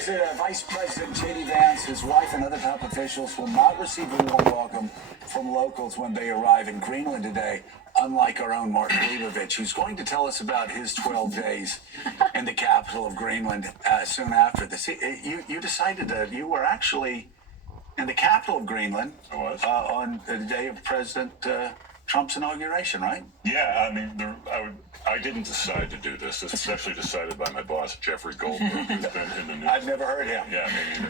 appears that Vice President J.D. Vance, his wife, and other top officials will not receive a warm welcome from locals when they arrive in Greenland today, unlike our own Mark Leibovich, who's going to tell us about his 12 days in the capital of Greenland soon after this. You decided that you were actually in the capital of Greenland on the day of President Trump's inauguration, right? Yeah, I mean, I didn't decide to do this. This was actually decided by my boss, Jeffrey Goldberg, who's been in the news. I've never heard him. Yeah, me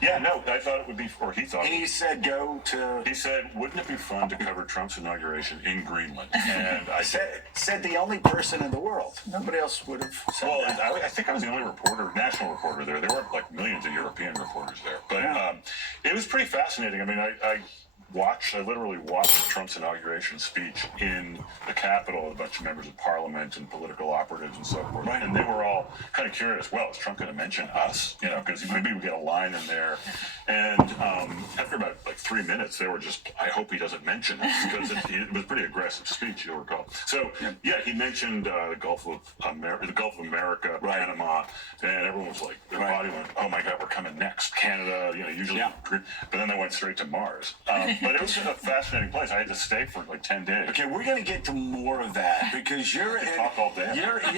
neither. No, I thought it would be, or he thought. He said go to... He said, wouldn't it be fun to cover Trump's inauguration in Greenland? And I said the only person in the world. Nobody else would have said that. Well, I think I was the only national reporter there. There were like millions of European reporters there. But it was pretty fascinating. I mean, I literally watched Trump's inauguration speech in the Capitol with a bunch of members of Parliament and political operatives and so forth. Right. And they were all kind of curious, well, is Trump going to mention us? You know, because maybe we get a line in there. And after about like 3 minutes, they were just, I hope he doesn't mention us, because it was a pretty aggressive speech, you'll recall. So, yeah, he mentioned the Gulf of America, Panama, and everyone was like, their body went, oh my God, we're coming next. Canada, you know, usually, but then they went straight to Mars. But it was a fascinating place. I had to stay for like 10 days. Okay, we're going to get to more of that because you're in... talk all day.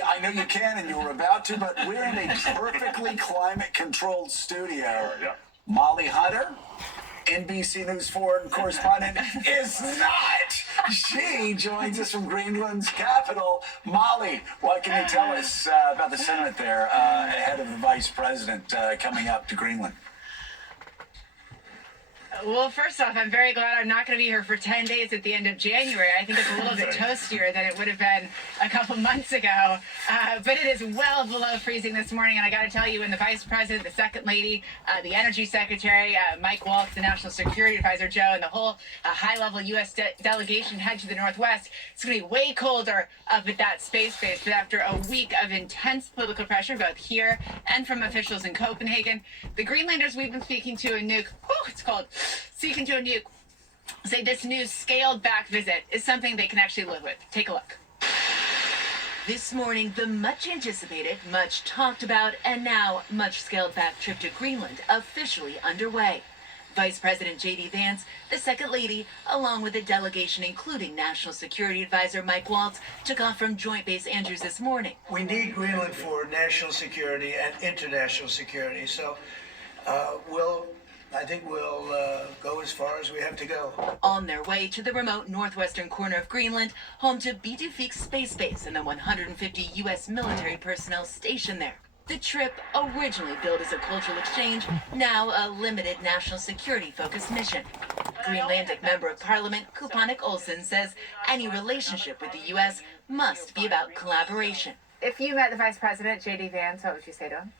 I know you can, and you were about to, but we're in a perfectly climate-controlled studio. Yeah. Molly Hunter, NBC News 4 correspondent, is not. She joins us from Greenland's capital. Molly, what can you tell us about the sentiment there ahead of the vice president coming up to Greenland? Well, first off, I'm very glad I'm not going to be here for 10 days at the end of January. I think it's a little bit toastier than it would have been a couple months ago. But it is well below freezing this morning. And I got to tell you, when the Vice President, the Second Lady, the Energy Secretary, Mike Waltz, the National Security Advisor, Joe, and the whole high-level U.S. delegation head to the Northwest, it's going to be way colder up at that space base. But after a week of intense political pressure, both here and from officials in Copenhagen, the Greenlanders we've been speaking to in Nuuk, speaking to a Nuuk, say this new scaled-back visit is something they can actually live with. Take a look. This morning, the much-anticipated, much-talked-about, and now much-scaled-back trip to Greenland officially underway. Vice President J.D. Vance, the Second Lady, along with a delegation including National Security Advisor Mike Waltz, took off from Joint Base Andrews this morning. We need Greenland for national security and international security, so I think we'll go as far as we have to go. On their way to the remote northwestern corner of Greenland, home to Bitufik Space Base and the 150 U.S. military personnel stationed there. The trip, originally billed as a cultural exchange, now a limited national security-focused mission. Greenlandic Member of Parliament Kupanik Olsen says any relationship with the U.S. must be about collaboration. If you met the Vice President, J.D. Vance, what would you say to him?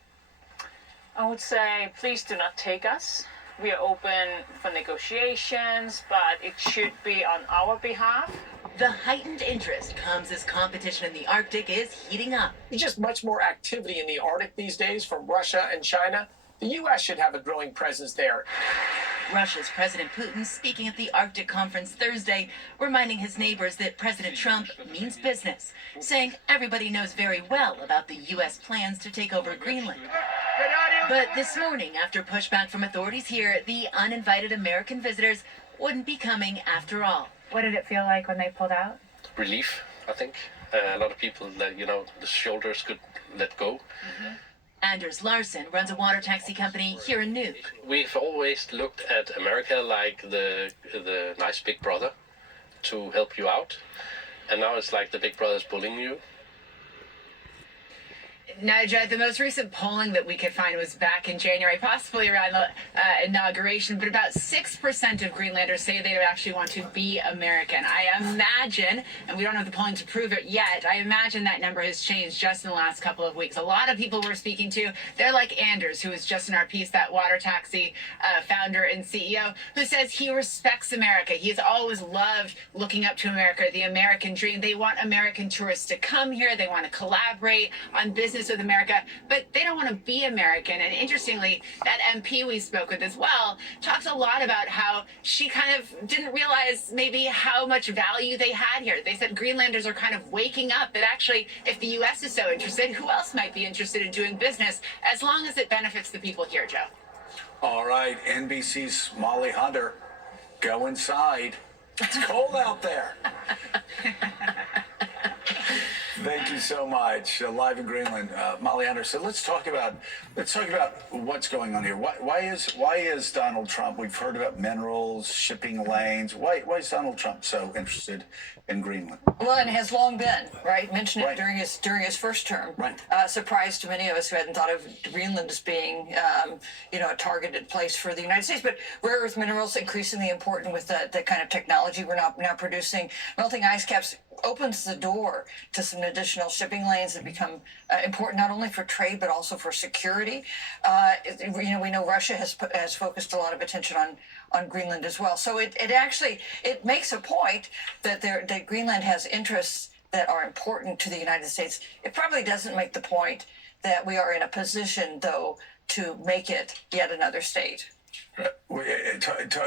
I would say, please do not take us. We are open for negotiations, but it should be on our behalf. The heightened interest comes as competition in the Arctic is heating up. There's just much more activity in the Arctic these days from Russia and China. The U.S. should have a growing presence there. Russia's President Putin speaking at the Arctic conference Thursday, reminding his neighbors that President Trump means business, saying everybody knows very well about the U.S. plans to take over Greenland. But this morning, after pushback from authorities here, the uninvited American visitors wouldn't be coming after all. What did it feel like when they pulled out? Relief, I think. A lot of people, the shoulders could let go. Anders Larsen runs a water taxi company here in Nuuk. We've always looked at America like the nice big brother to help you out. And now it's like the big brother's bullying you. Now, Jed, the most recent polling that we could find was back in January, possibly around the inauguration, but about 6% of Greenlanders say they would actually want to be American. I imagine, and we don't have the polling to prove it yet, I imagine that number has changed just in the last couple of weeks. A lot of people we're speaking to, they're like Anders, who was just in our piece, that water taxi founder and CEO, who says he respects America. He has always loved looking up to America, the American dream. They want American tourists to come here. They want to collaborate on business business with America, but they don't want to be American. And interestingly, that MP we spoke with as well talks a lot about how she kind of didn't realize maybe how much value they had here. They said Greenlanders are kind of waking up that actually, if the U.S. is so interested, who else might be interested in doing business as long as it benefits the people here, Joe? All right, NBC's Molly Hunter, go inside. It's cold out there. Thank you so much. Live in Greenland, Molly Hunter. So let's talk about what's going on here. Why is Donald Trump? We've heard about minerals, shipping lanes. Why is Donald Trump so interested in Greenland? Well, and has long been, right? Mentioned it Right. during his first term. Right. Surprised to many of us who hadn't thought of Greenland as being, a targeted place for the United States. But rare earth minerals increasingly important with the kind of technology we're now producing. Melting ice caps opens the door to some additional shipping lanes that become important not only for trade but also for security. We know Russia has focused a lot of attention on Greenland as well. So it makes a point that Greenland has interests that are important to the United States. It probably doesn't make the point that we are in a position, though, to make it yet another state.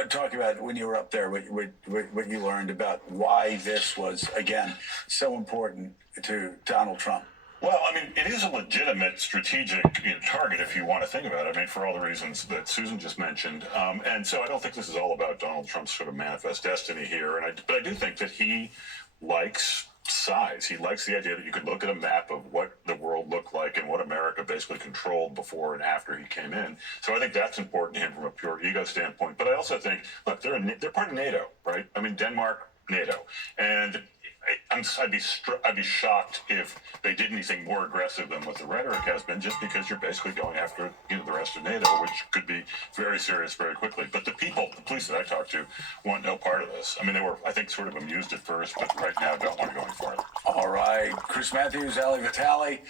Talk about when you were up there, what you learned about why this was, again, so important to Donald Trump. Well, I mean, it is a legitimate strategic target if you want to think about it. I mean, for all the reasons that Susan just mentioned. And so I don't think this is all about Donald Trump's sort of manifest destiny here. But I do think that he likes size. He likes the idea that you could look at a map of what the world looked like and what America basically controlled before and after he came in. So I think that's important to him from a pure ego standpoint. But I also think, look, they're part of NATO, right? I mean, Denmark, NATO. And I'd be shocked if they did anything more aggressive than what the rhetoric has been, just because you're basically going after the rest of NATO, which could be very serious very quickly. But the police that I talked to, want no part of this. I mean, they were, I think, sort of amused at first, but right now don't want to go any farther. All right, Chris Matthews, Ali Vitale,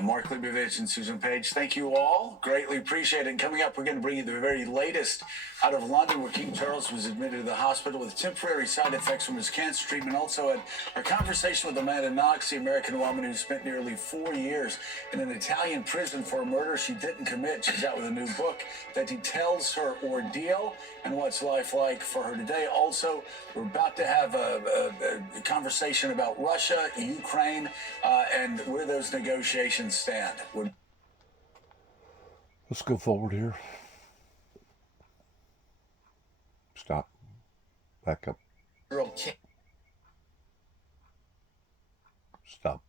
Mark Leibovich, and Susan Page, thank you all. Greatly appreciate it. And coming up, we're going to bring you the very latest out of London, where King Charles was admitted to the hospital with temporary side effects from his cancer treatment. Also had a conversation with Amanda Knox, the American woman who spent nearly 4 years in an Italian prison for a murder she didn't commit. She's out with a new book that details her ordeal and what's life like for her today. Also, we're about to have a conversation about Russia, Ukraine, and where those negotiations stand. Let's go forward here. Stop. Back up. Stop.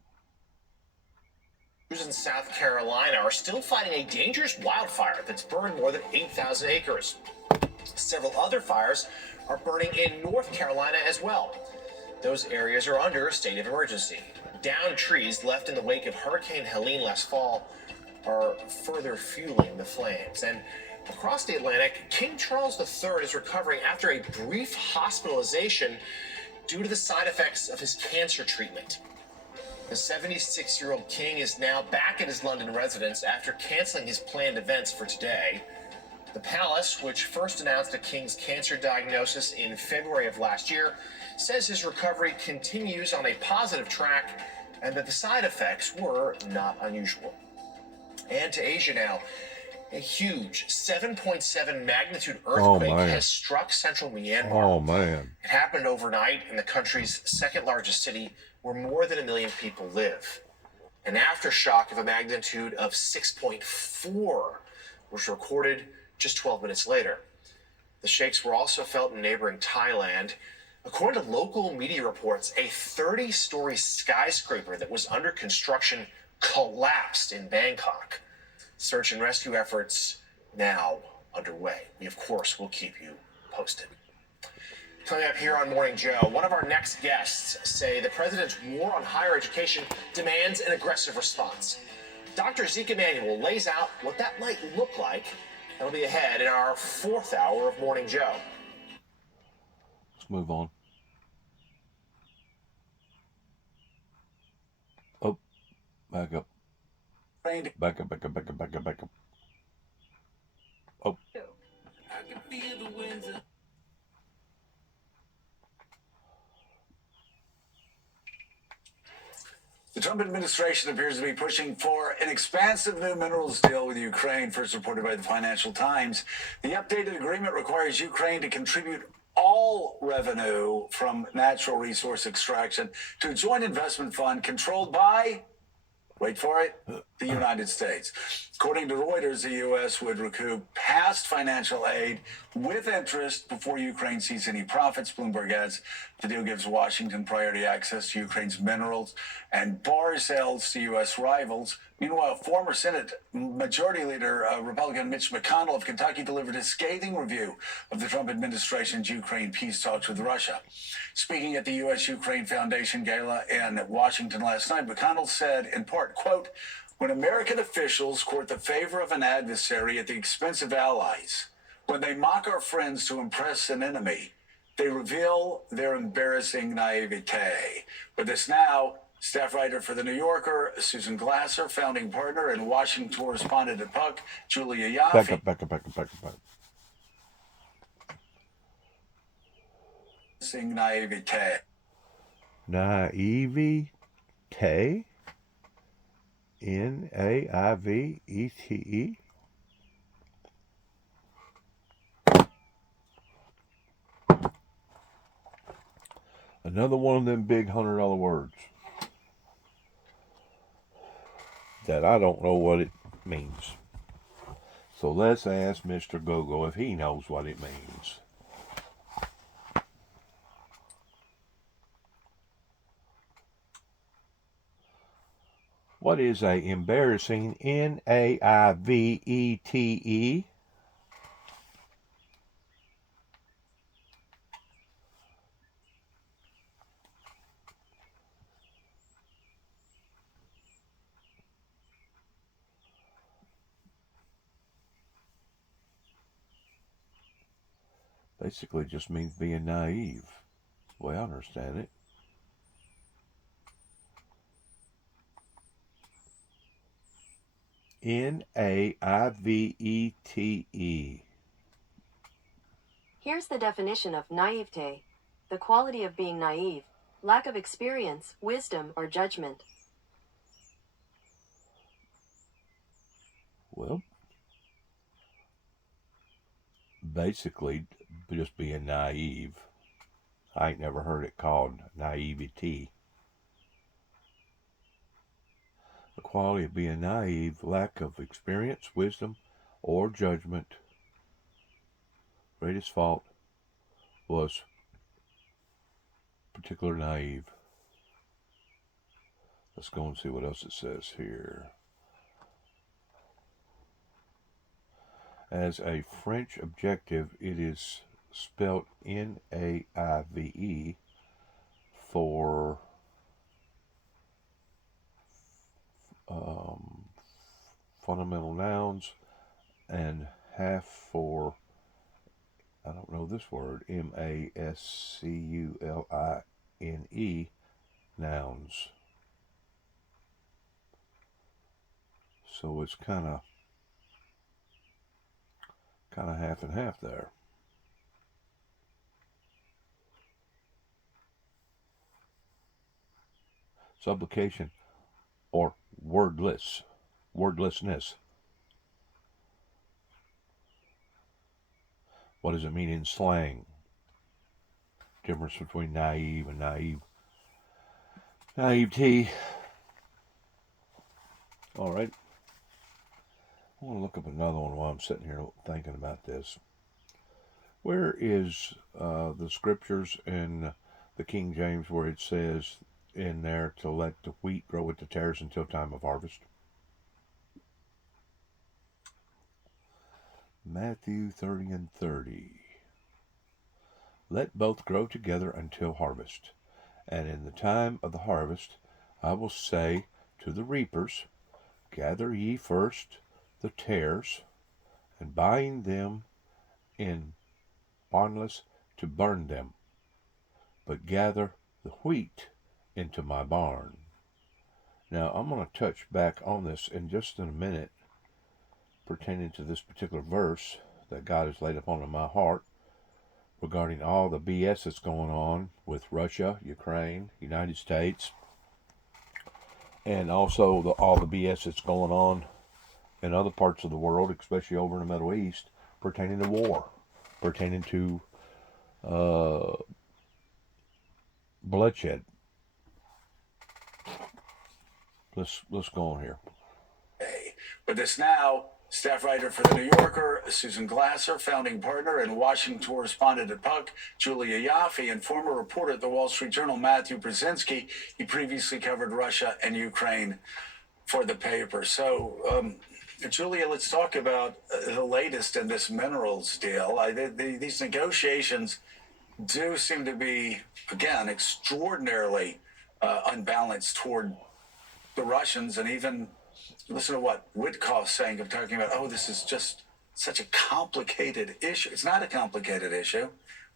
In South Carolina are still fighting a dangerous wildfire that's burned more than 8,000 acres. Several other fires are burning in North Carolina as well. Those areas are under a state of emergency. Downed trees left in the wake of Hurricane Helene last fall are further fueling the flames. And across the Atlantic, King Charles III is recovering after a brief hospitalization due to the side effects of his cancer treatment. The 76-year-old king is now back at his London residence after canceling his planned events for today. The palace, which first announced the king's cancer diagnosis in February of last year, says his recovery continues on a positive track and that the side effects were not unusual. And to Asia now, a huge 7.7 magnitude earthquake has struck central Myanmar. Oh, man. It happened overnight in the country's second largest city, where more than 1 million people live. An aftershock of a magnitude of 6.4 was recorded just 12 minutes later. The shakes were also felt in neighboring Thailand. According to local media reports, a 30-story skyscraper that was under construction collapsed in Bangkok. Search and rescue efforts now underway. We, of course, will keep you posted. Coming up here on Morning Joe, one of our next guests say the president's war on higher education demands an aggressive response. Dr. Zeke Emanuel lays out what that might look like. That'll be ahead in our 4th hour of Morning Joe. Let's move on. Oh, back up. Back up, back up, back up, back up, back up. Oh. I can feel the winds of... The Trump administration appears to be pushing for an expansive new minerals deal with Ukraine, first reported by the Financial Times. The updated agreement requires Ukraine to contribute all revenue from natural resource extraction to a joint investment fund controlled by, wait for it, the United States. According to Reuters, the U.S. would recoup past financial aid with interest before Ukraine sees any profits. Bloomberg adds the deal gives Washington priority access to Ukraine's minerals and bars sales to U.S. rivals. Meanwhile, former Senate Majority Leader Republican Mitch McConnell of Kentucky delivered a scathing review of the Trump administration's Ukraine peace talks with Russia. Speaking at the U.S.-Ukraine Foundation Gala in Washington last night, McConnell said, in part, quote, "When American officials court the favor of an adversary at the expense of allies, when they mock our friends to impress an enemy, they reveal their embarrassing naivete." With us now, staff writer for The New Yorker, Susan Glasser, founding partner and Washington correspondent at Puck, Julia Yaffe. Back up. Naivete. Naivete? Naivete? Another one of them big $100 words that I don't know what it means. So let's ask Mr. Gogo if he knows what it means. What is a embarrassing Naivete? Basically just means being naive. The way I understand it. Naivete. Here's the definition of naivete: the quality of being naive, lack of experience, wisdom, or judgment. Well, basically just being naive. I ain't never heard it called naivety. The quality of being naive, lack of experience, wisdom, or judgment. Greatest fault was particular naive. Let's go and see what else it says here. As a French adjective, it is spelled Naive for fundamental nouns and half for, I don't know this word, masculine nouns. So it's kind of half and half there. Supplication or wordlessness. What does it mean in slang? Difference between naive and naivety. All right. I want to look up another one while I'm sitting here thinking about this. Where is the scriptures in the King James where it says in there to let the wheat grow with the tares until time of harvest? Matthew 30:30. Let both grow together until harvest. And in the time of the harvest I will say to the reapers, gather ye first the tares, and bind them in bondless to burn them, but gather the wheat into my barn. Now I'm going to touch back on this in just a minute pertaining to this particular verse that God has laid upon my heart regarding all the BS that's going on with Russia, Ukraine, United States, and also all the BS that's going on in other parts of the world, especially over in the Middle East, pertaining to war, pertaining to bloodshed. Let's go on here. With us now, staff writer for The New Yorker, Susan Glasser, founding partner and Washington correspondent at Puck, Julia Yaffe, and former reporter at the Wall Street Journal, Matthew Brzezinski. He previously covered Russia and Ukraine for the paper. So, Julia, let's talk about the latest in this minerals deal. These negotiations do seem to be, again, extraordinarily unbalanced toward the Russians, and even listen to what Witkoff's saying of talking about, oh, this is just such a complicated issue. It's not a complicated issue.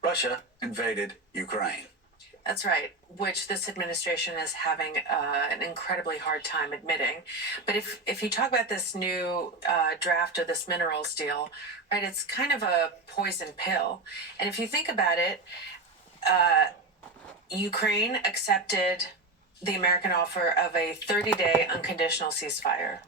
Russia invaded Ukraine. That's right, which this administration is having an incredibly hard time admitting. But if you talk about this new draft of this minerals deal, right, it's kind of a poison pill. And if you think about it, Ukraine accepted the American offer of a 30-day unconditional ceasefire.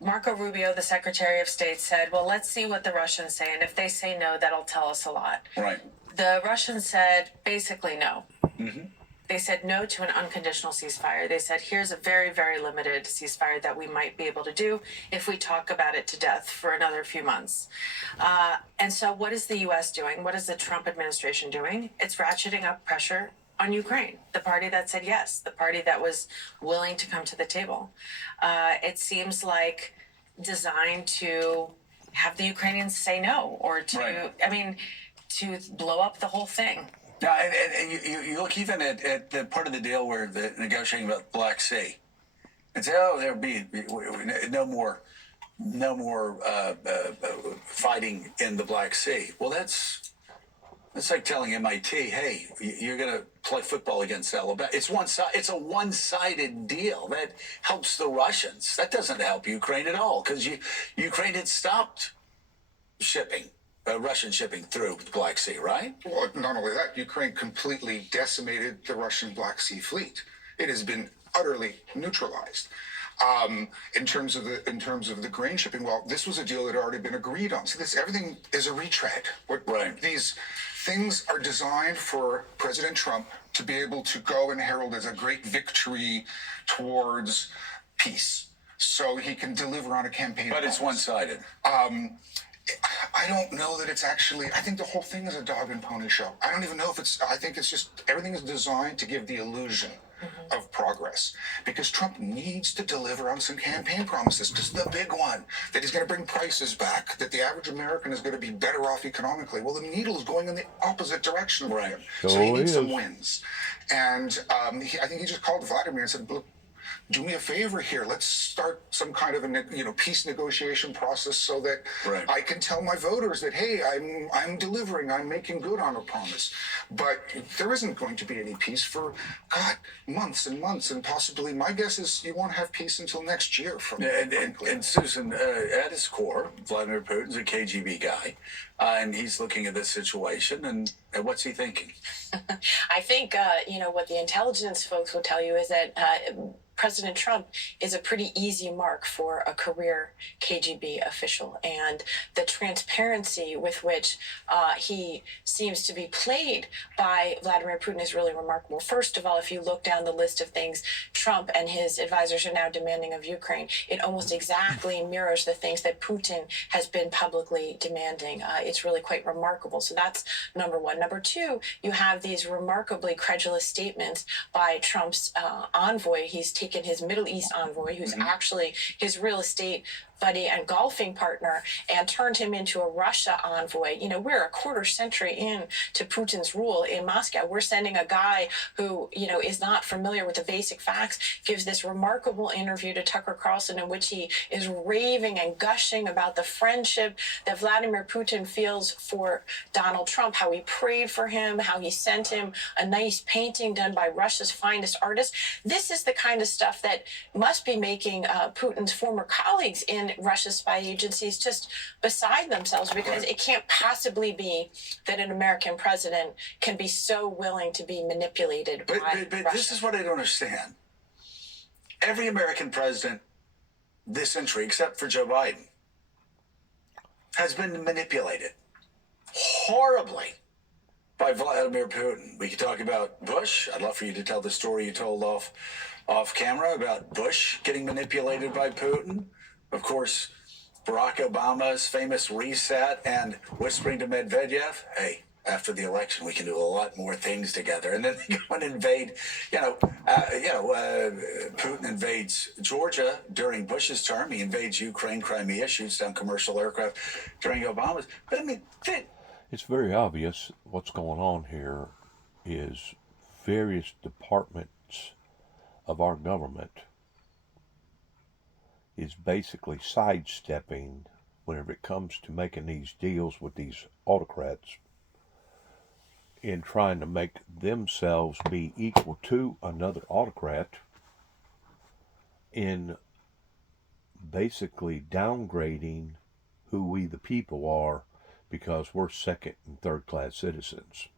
Marco Rubio, the Secretary of State, said, well, let's see what the Russians say. And if they say no, that'll tell us a lot. Right. The Russians said basically no. Mm-hmm. They said no to an unconditional ceasefire. They said, here's a very, very limited ceasefire that we might be able to do if we talk about it to death for another few months. And so what is the U.S. doing? What is the Trump administration doing? It's ratcheting up pressure on Ukraine, the party that said yes, the party that was willing to come to the table. It seems like designed to have the Ukrainians say no, or to, right. I mean, to blow up the whole thing. Now, and you look even at the part of the deal where the negotiating about the Black Sea, and say, oh, there'll be no more fighting in the Black Sea. Well, that's like telling MIT, hey, you're going to play football against Alabama. It's a one-sided deal that helps the Russians. That doesn't help Ukraine at all, because Ukraine had stopped shipping. Russian shipping through the Black Sea, right? Well, not only that, Ukraine completely decimated the Russian Black Sea fleet. It has been utterly neutralized. In terms of the grain shipping, well, this was a deal that had already been agreed on. So everything is a retread. Right. These things are designed for President Trump to be able to go and herald as a great victory towards peace, so he can deliver on a campaign. But it's one-sided. I don't know that it's actually, I think the whole thing is a dog and pony show. I don't even know if I think it's just, everything is designed to give the illusion of progress, because Trump needs to deliver on some campaign promises. Just the big one, that he's going to bring prices back, that the average American is going to be better off economically. Well, the needle is going in the opposite direction of him. So he needs some wins. And I think he just called Vladimir and said, look, do me a favor here. Let's start some kind of a peace negotiation process so that I can tell my voters that, hey, I'm delivering, I'm making good on a promise. But there isn't going to be any peace for, God, months and months, and possibly, my guess is you won't have peace until next year. And Susan, at his core, Vladimir Putin's a KGB guy, and he's looking at this situation, and what's he thinking? I think, what the intelligence folks will tell you is that President Trump is a pretty easy mark for a career KGB official, and the transparency with which he seems to be played by Vladimir Putin is really remarkable. First of all, if you look down the list of things Trump and his advisors are now demanding of Ukraine, it almost exactly mirrors the things that Putin has been publicly demanding. It's really quite remarkable. So that's number one. Number two, you have these remarkably credulous statements by Trump's envoy. He's taken his Middle East envoy, who's actually his real estate buddy and golfing partner, and turned him into a Russia envoy. We're a quarter century in to Putin's rule in Moscow. We're sending a guy who, is not familiar with the basic facts, gives this remarkable interview to Tucker Carlson in which he is raving and gushing about the friendship that Vladimir Putin feels for Donald Trump, how he prayed for him, how he sent him a nice painting done by Russia's finest artist. This is the kind of stuff that must be making Putin's former colleagues in Russia's spy agencies just beside themselves, because it can't possibly be that an American president can be so willing to be manipulated by Russia. This is what I don't understand. Every American president this century, except for Joe Biden, has been manipulated horribly by Vladimir Putin. We could talk about Bush. I'd love for you to tell the story you told off camera about Bush getting manipulated by Putin. Of course, Barack Obama's famous reset and whispering to Medvedev, hey, after the election, we can do a lot more things together. And then they go and invade, Putin invades Georgia during Bush's term. He invades Ukraine, Crimea, shoots down commercial aircraft during Obama's. But I mean, it's very obvious what's going on here is various departments of our government is basically sidestepping whenever it comes to making these deals with these autocrats in trying to make themselves be equal to another autocrat in basically downgrading who we the people are because we're second and third class citizens.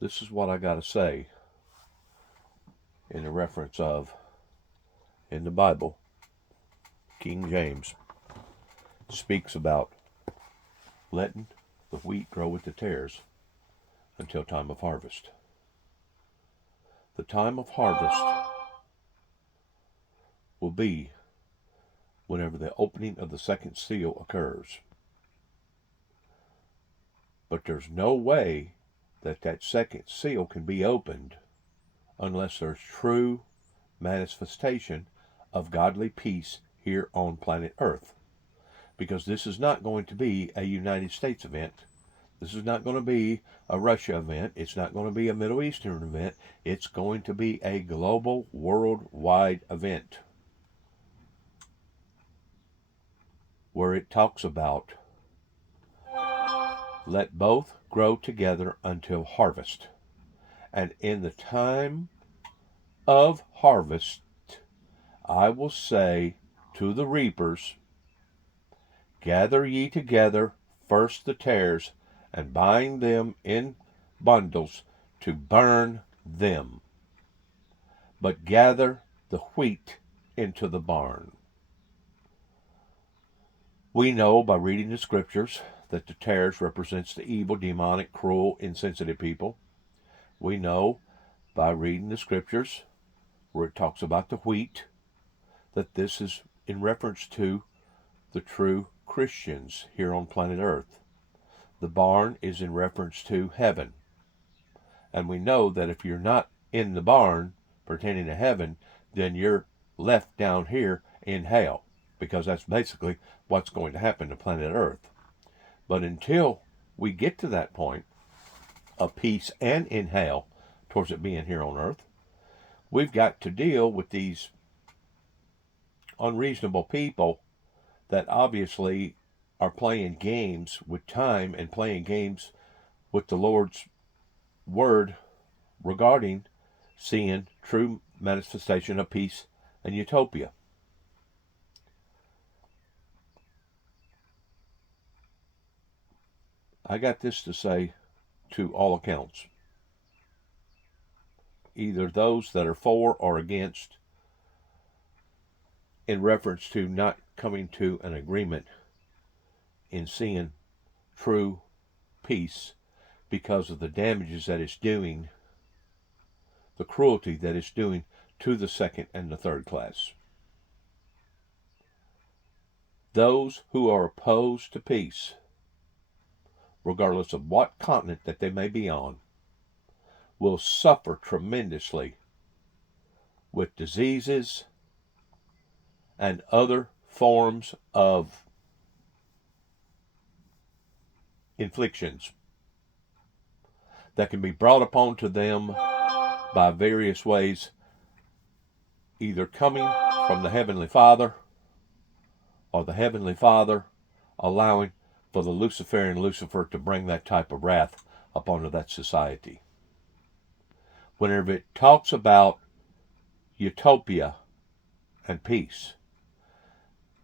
This is what I got to say in the reference of, in the Bible, King James speaks about letting the wheat grow with the tares until time of harvest. The time of harvest will be whenever the opening of the second seal occurs. But there's no way that that second seal can be opened unless there's true manifestation of godly peace here on planet Earth. Because this is not going to be a United States event. This is not going to be a Russia event. It's not going to be a Middle Eastern event. It's going to be a global, worldwide event where it talks about let both grow together until harvest. And in the time of harvest, I will say to the reapers, gather ye together first the tares, and bind them in bundles to burn them. But gather the wheat into the barn. We know by reading the scriptures that the tares represents the evil, demonic, cruel, insensitive people. We know by reading the scriptures where it talks about the wheat that this is in reference to the true Christians here on planet Earth. The barn is in reference to heaven. And we know that if you're not in the barn pertaining to heaven, then you're left down here in hell, because that's basically what's going to happen to planet Earth. But until we get to that point of peace and in hell towards it being here on Earth, we've got to deal with these unreasonable people that obviously are playing games with time and playing games with the Lord's word regarding seeing true manifestation of peace and utopia. I got this to say to all accounts. Either those that are for or against in reference to not coming to an agreement in seeing true peace because of the damages that it's doing, the cruelty that it's doing to the second and the third class. Those who are opposed to peace, regardless of what continent that they may be on, will suffer tremendously with diseases and other forms of inflictions that can be brought upon to them by various ways, either coming from the Heavenly Father or the Heavenly Father allowing for the Luciferian Lucifer to bring that type of wrath upon that society. Whenever it talks about utopia and peace,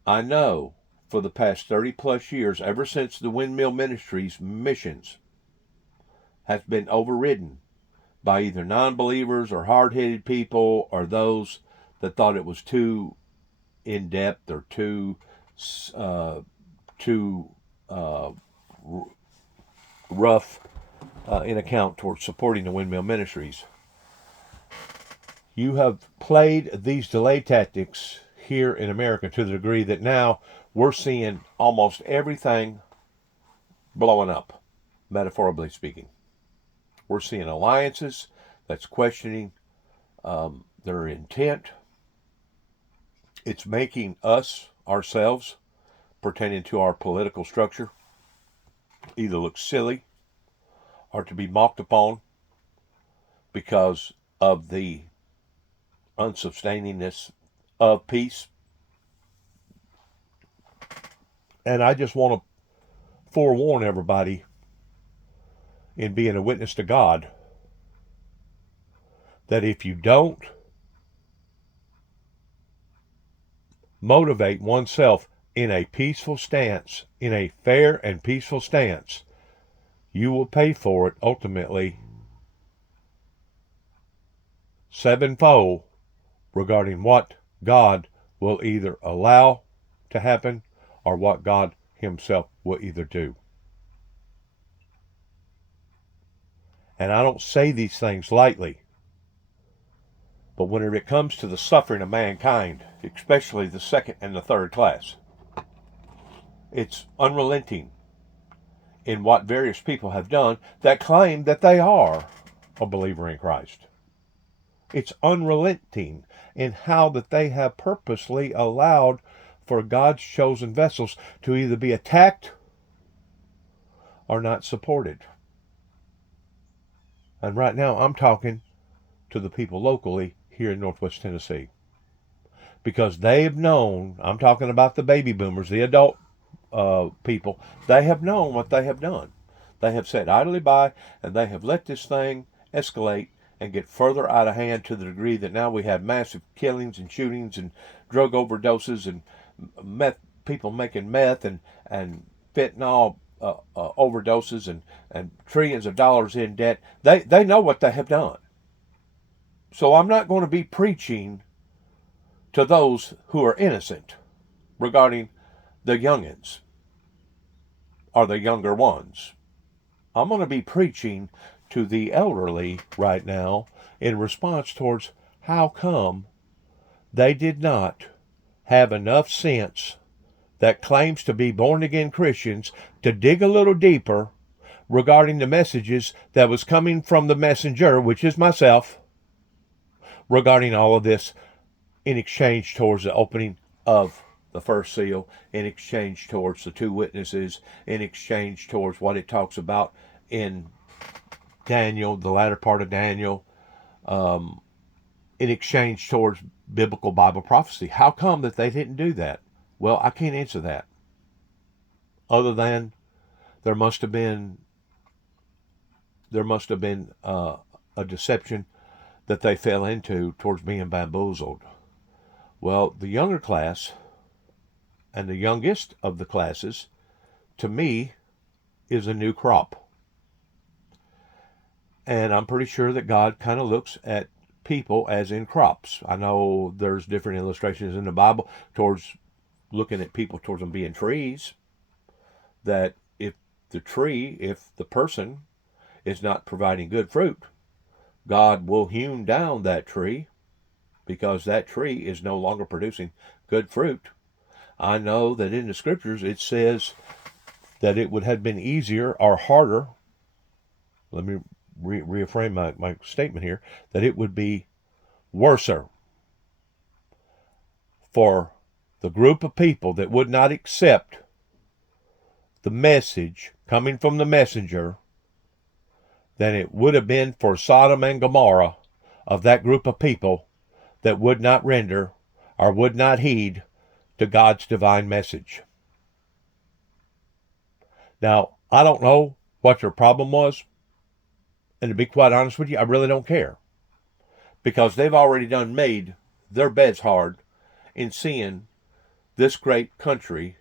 I know for the past 30 plus years, ever since the Windmill Ministries missions has been overridden by either non-believers or hard-headed people or those that thought it was too in-depth or too rough in account towards supporting the Windmill Ministries. You have played these delay tactics here in America to the degree that now we're seeing almost everything blowing up, metaphorically speaking. We're seeing alliances that's questioning their intent. It's making us, ourselves, pertaining to our political structure, either look silly or to be mocked upon because of the unsustainingness of peace. And I just want to forewarn everybody in being a witness to God that if you don't motivate oneself in a peaceful stance, in a fair and peaceful stance, you will pay for it ultimately sevenfold regarding what God will either allow to happen or what God himself will either do. And I don't say these things lightly, but whenever it comes to the suffering of mankind, especially the second and the third class, it's unrelenting in what various people have done that claim that they are a believer in Christ. It's unrelenting in how that they have purposely allowed for God's chosen vessels to either be attacked or not supported. And right now I'm talking to the people locally here in Northwest Tennessee. Because they've known, I'm talking about the baby boomers, the adult people, they have known what they have done. They have sat idly by and they have let this thing escalate and get further out of hand to the degree that now we have massive killings and shootings and drug overdoses and people making meth and fentanyl overdoses and trillions of dollars in debt. They know what they have done. So I'm not going to be preaching to those who are innocent regarding the youngins or the younger ones. I'm going to be preaching to the elderly right now in response towards how come they did not have enough sense that claims to be born-again Christians to dig a little deeper regarding the messages that was coming from the messenger, which is myself, regarding all of this in exchange towards the opening of the first seal, in exchange towards the two witnesses, in exchange towards what it talks about in Daniel, the latter part of Daniel, in exchange towards biblical Bible prophecy. How come that they didn't do that? Well, I can't answer that. Other than there must have been a deception that they fell into towards being bamboozled. Well, the younger class and the youngest of the classes, to me, is a new crop. And I'm pretty sure that God kind of looks at people as in crops. I know there's different illustrations in the Bible towards looking at people towards them being trees, that if the person is not providing good fruit, God will hew down that tree because that tree is no longer producing good fruit. I know that in the scriptures it says that it would have been easier or harder, let me reframe my statement here, that it would be worser for the group of people that would not accept the message coming from the messenger than it would have been for Sodom and Gomorrah, of that group of people that would not render or would not heed to God's divine message. Now, I don't know what your problem was, and to be quite honest with you, I really don't care, because they've already done made their beds hard in seeing this great country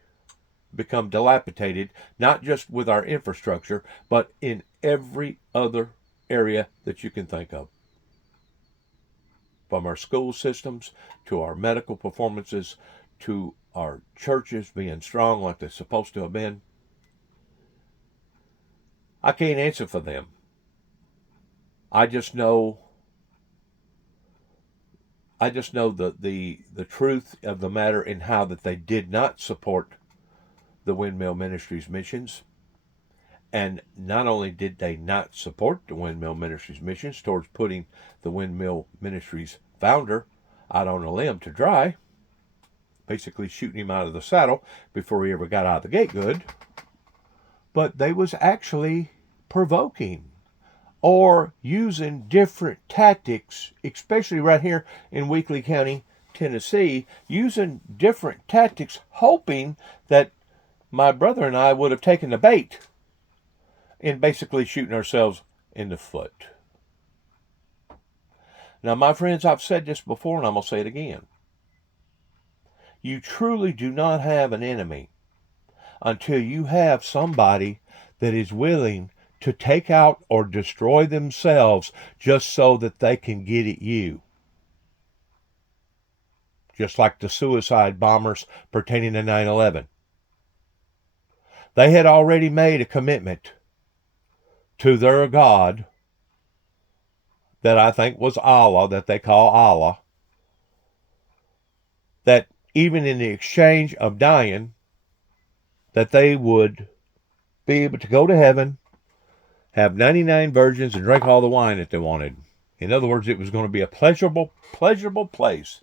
become dilapidated, not just with our infrastructure, but in every other area that you can think of. From our school systems to our medical performances to our churches being strong like they're supposed to have been. I can't answer for them. I just know the truth of the matter in how that they did not support the Windmill Ministries missions. And not only did they not support the Windmill Ministries missions towards putting the Windmill Ministries founder out on a limb to dry, basically shooting him out of the saddle before he ever got out of the gate good, but they was actually provoking or using different tactics, especially right here in Weakley County, Tennessee, using different tactics, hoping that my brother and I would have taken the bait in basically shooting ourselves in the foot. Now, my friends, I've said this before and I'm going to say it again. You truly do not have an enemy until you have somebody that is willing to take out or destroy themselves just so that they can get at you. Just like the suicide bombers pertaining to 9/11. They had already made a commitment to their God that I think was Allah, that they call Allah, that even in the exchange of dying, that they would be able to go to heaven, have 99 virgins, and drink all the wine that they wanted. In other words, it was going to be a pleasurable place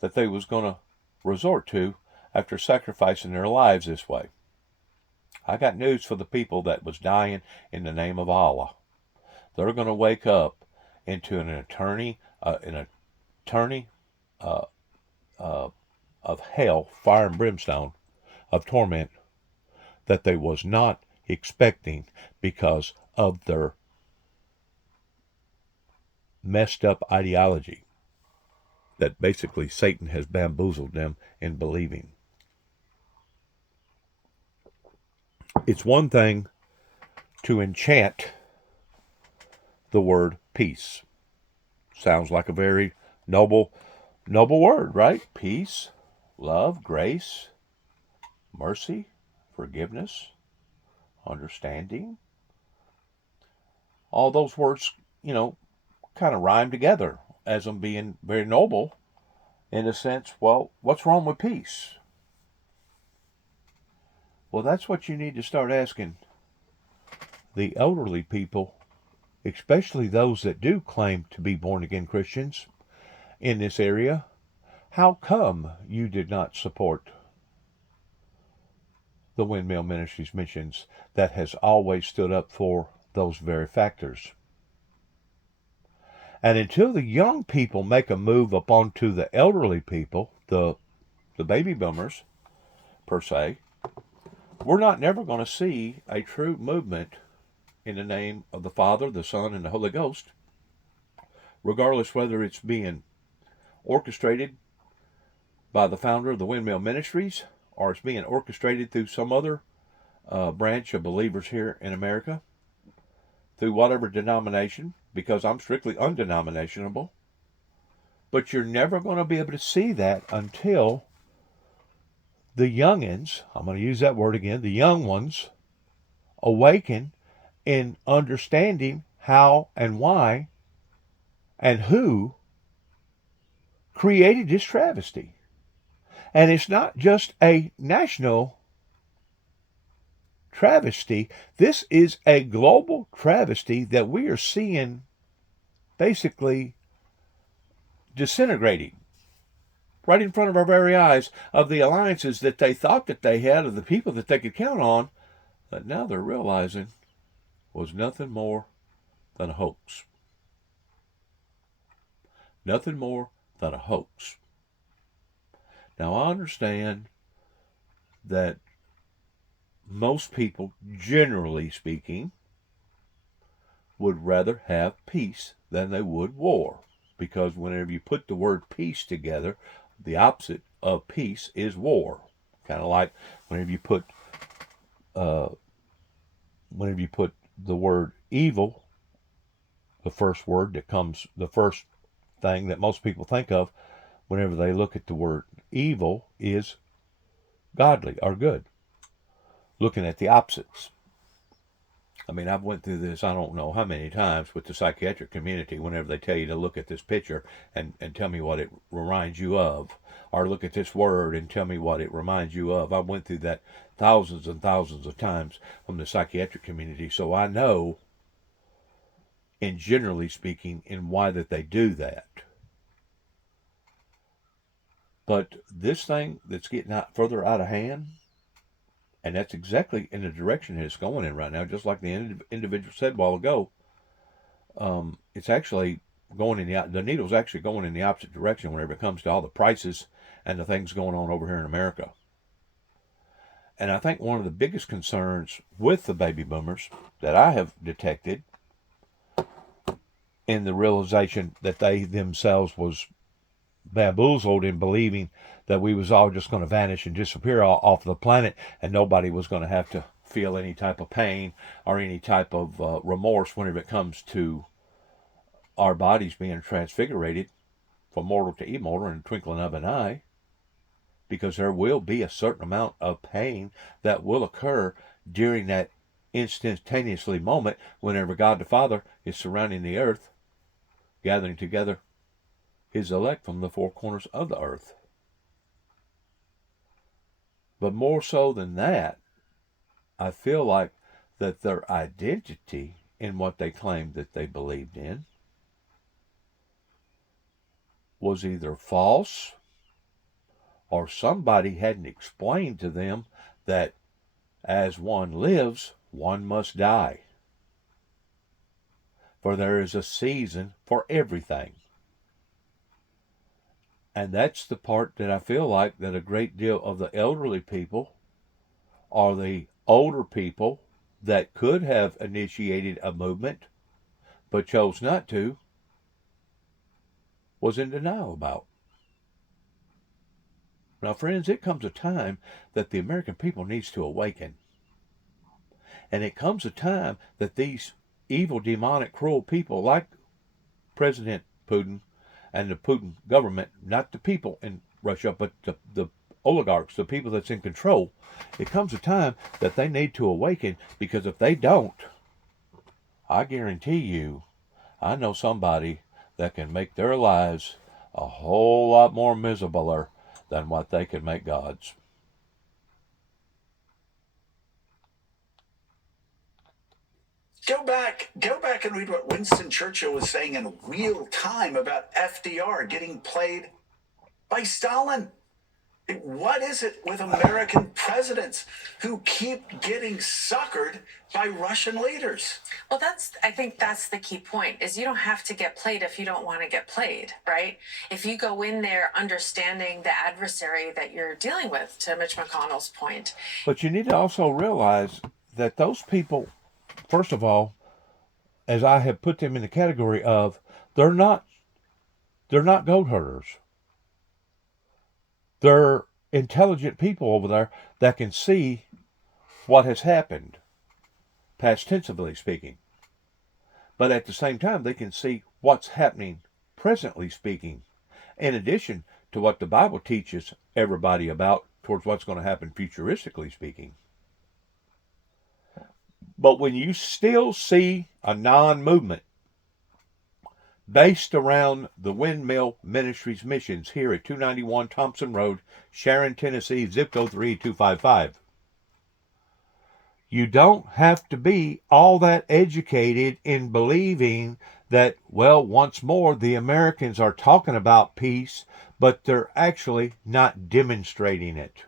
that they was going to resort to after sacrificing their lives this way. I got news for the people that was dying in the name of Allah. They're going to wake up into an eternity of hell, fire and brimstone, of torment that they was not expecting because of their messed up ideology that basically Satan has bamboozled them in believing. It's one thing to enchant the word peace. Sounds like a very noble word, right? Peace, love, grace, mercy, forgiveness, understanding. All those words, kind of rhyme together as them being very noble in a sense. Well, what's wrong with peace? Well, that's what you need to start asking the elderly people, especially those that do claim to be born-again Christians in this area. How come you did not support the Windmill Ministries missions that has always stood up for those very factors? And until the young people make a move up onto the elderly people, the baby boomers, per se, we're not never going to see a true movement in the name of the Father, the Son, and the Holy Ghost, regardless whether it's being orchestrated by the founder of the Windmill Ministries or it's being orchestrated through some other branch of believers here in America, through whatever denomination, because I'm strictly undenominationable. But you're never going to be able to see that until the youngins, I'm going to use that word again, the young ones, awaken in understanding how and why and who created this travesty. And it's not just a national travesty. This is a global travesty that we are seeing basically disintegrating right in front of our very eyes, of the alliances that they thought that they had, of the people that they could count on, that now they're realizing was nothing more than a hoax. Nothing more than a hoax. Now, I understand that most people, generally speaking, would rather have peace than they would war. Because whenever you put the word peace together, the opposite of peace is war. Kind of like whenever you put the word evil, the first thing that most people think of whenever they look at the word evil is godly or good, looking at the opposites. I mean, I've went through this I don't know how many times with the psychiatric community whenever they tell you to look at this picture and tell me what it reminds you of, or look at this word and tell me what it reminds you of. I went through that thousands and thousands of times from the psychiatric community, so I know, in generally speaking, in why that they do that. But this thing that's getting further out of hand, and that's exactly in the direction that it's going in right now, just like the individual said a while ago, it's actually going the needle's actually going in the opposite direction whenever it comes to all the prices and the things going on over here in America. And I think one of the biggest concerns with the baby boomers that I have detected in the realization that they themselves was bamboozled in believing that we was all just going to vanish and disappear off the planet and nobody was going to have to feel any type of pain or any type of remorse whenever it comes to our bodies being transfigurated from mortal to immortal in the twinkling of an eye, because there will be a certain amount of pain that will occur during that instantaneously moment whenever God the Father is surrounding the earth, gathering together his elect from the four corners of the earth. But more so than that, I feel like that their identity in what they claimed that they believed in was either false or somebody hadn't explained to them that as one lives, one must die. For there is a season for everything. And that's the part that I feel like that a great deal of the elderly people or the older people that could have initiated a movement but chose not to was in denial about. Now, friends, it comes a time that the American people needs to awaken. And it comes a time that these evil, demonic, cruel people like President Putin and the Putin government, not the people in Russia, but the oligarchs, the people that's in control, it comes a time that they need to awaken, because if they don't, I guarantee you, I know somebody that can make their lives a whole lot more miserabler than what they can make God's. Go back and read what Winston Churchill was saying in real time about FDR getting played by Stalin. What is it with American presidents who keep getting suckered by Russian leaders? Well, I think that's the key point, is you don't have to get played if you don't want to get played, right? If you go in there understanding the adversary that you're dealing with, to Mitch McConnell's point. But you need to also realize that those people, first of all, as I have put them in the category of, they're not goat herders. They're intelligent people over there that can see what has happened, past tensively speaking. But at the same time, they can see what's happening presently speaking, in addition to what the Bible teaches everybody about towards what's going to happen futuristically speaking. But when you still see a non-movement based around the Windmill Ministries missions here at 291 Thompson Road, Sharon, Tennessee, zip code 38255. You don't have to be all that educated in believing that, well, once more, the Americans are talking about peace, but they're actually not demonstrating it.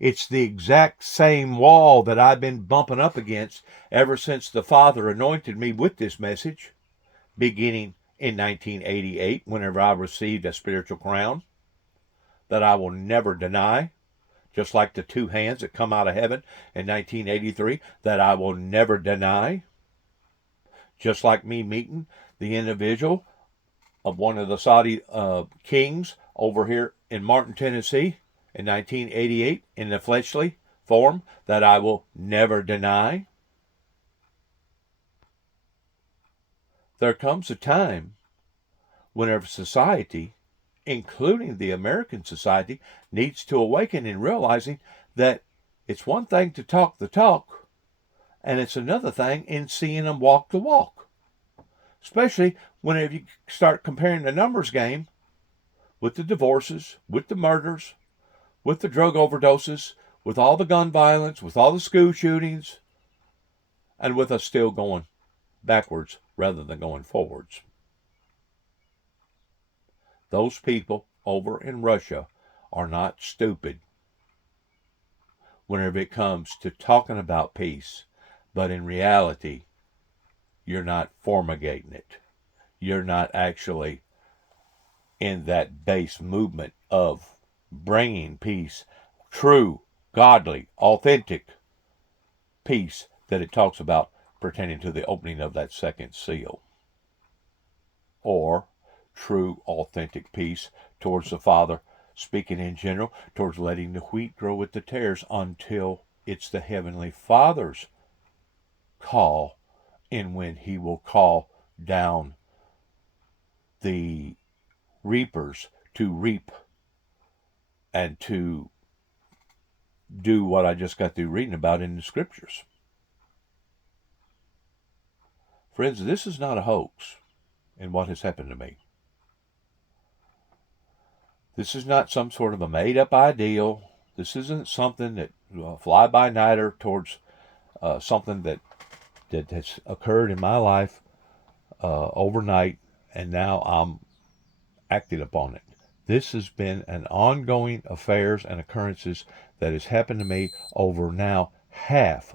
It's the exact same wall that I've been bumping up against ever since the Father anointed me with this message, beginning in 1988, whenever I received a spiritual crown that I will never deny, just like the two hands that come out of heaven in 1983, that I will never deny, just like me meeting the individual of one of the Saudi kings over here in Martin, Tennessee, in 1988, in the fleshly form that I will never deny. There comes a time whenever society, including the American society, needs to awaken in realizing that it's one thing to talk the talk, and it's another thing in seeing them walk the walk. Especially whenever you start comparing the numbers game with the divorces, with the murders, with the drug overdoses, with all the gun violence, with all the school shootings, and with us still going backwards rather than going forwards. Those people over in Russia are not stupid whenever it comes to talking about peace, but in reality, you're not formigating it. You're not actually in that base movement of bringing peace, true, godly, authentic peace that it talks about pertaining to the opening of that second seal. Or true, authentic peace towards the Father, speaking in general, towards letting the wheat grow with the tares until it's the Heavenly Father's call, and when He will call down the reapers to reap and to do what I just got through reading about in the scriptures. Friends, this is not a hoax in what has happened to me. This is not some sort of a made-up ideal. This isn't something that fly-by-nighter towards something that has occurred in my life overnight, and now I'm acting upon it. This has been an ongoing affairs and occurrences that has happened to me over half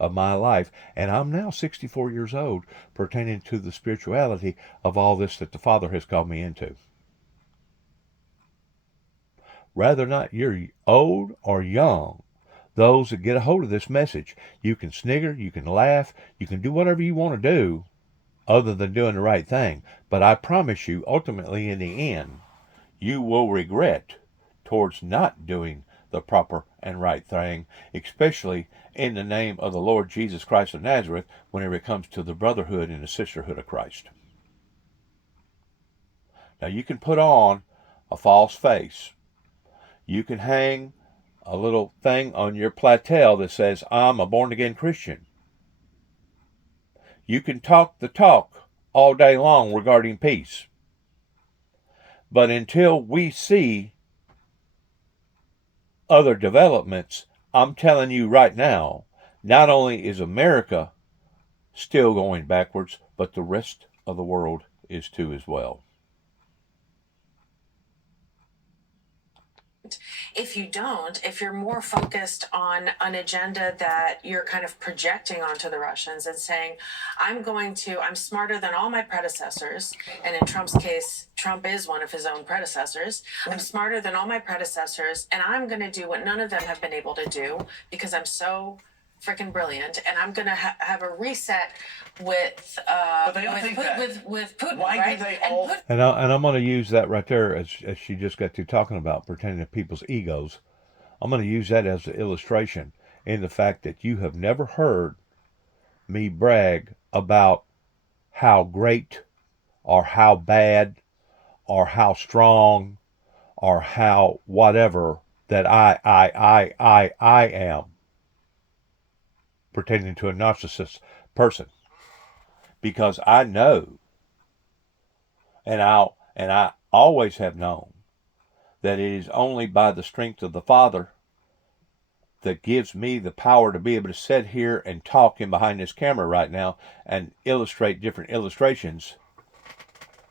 of my life, and I'm now 64 years old, pertaining to the spirituality of all this that the Father has called me into. Rather not you're old or young, those that get a hold of this message, you can snigger, you can laugh, you can do whatever you want to do other than doing the right thing. But I promise you, ultimately in the end, you will regret towards not doing the proper and right thing, especially in the name of the Lord Jesus Christ of Nazareth, whenever it comes to the brotherhood and the sisterhood of Christ. Now, you can put on a false face. You can hang a little thing on your platel that says, I'm a born-again Christian. You can talk the talk all day long regarding peace. But until we see other developments, I'm telling you right now, not only is America still going backwards, but the rest of the world is too as well. If you don't, if you're more focused on an agenda that you're kind of projecting onto the Russians and saying, I'm smarter than all my predecessors, and in Trump's case, Trump is one of his own predecessors. I'm smarter than all my predecessors, and I'm going to do what none of them have been able to do because I'm so freaking brilliant, and I'm going to have a reset with Putin. Why right? do they all? And I'm going to use that right there, as she just got to talking about pertaining to people's egos. I'm going to use that as an illustration in the fact that you have never heard me brag about how great or how bad or how strong or how whatever that I am pertaining to a narcissist person, because I know, and I always have known, that it is only by the strength of the Father that gives me the power to be able to sit here and talk in behind this camera right now and illustrate different illustrations,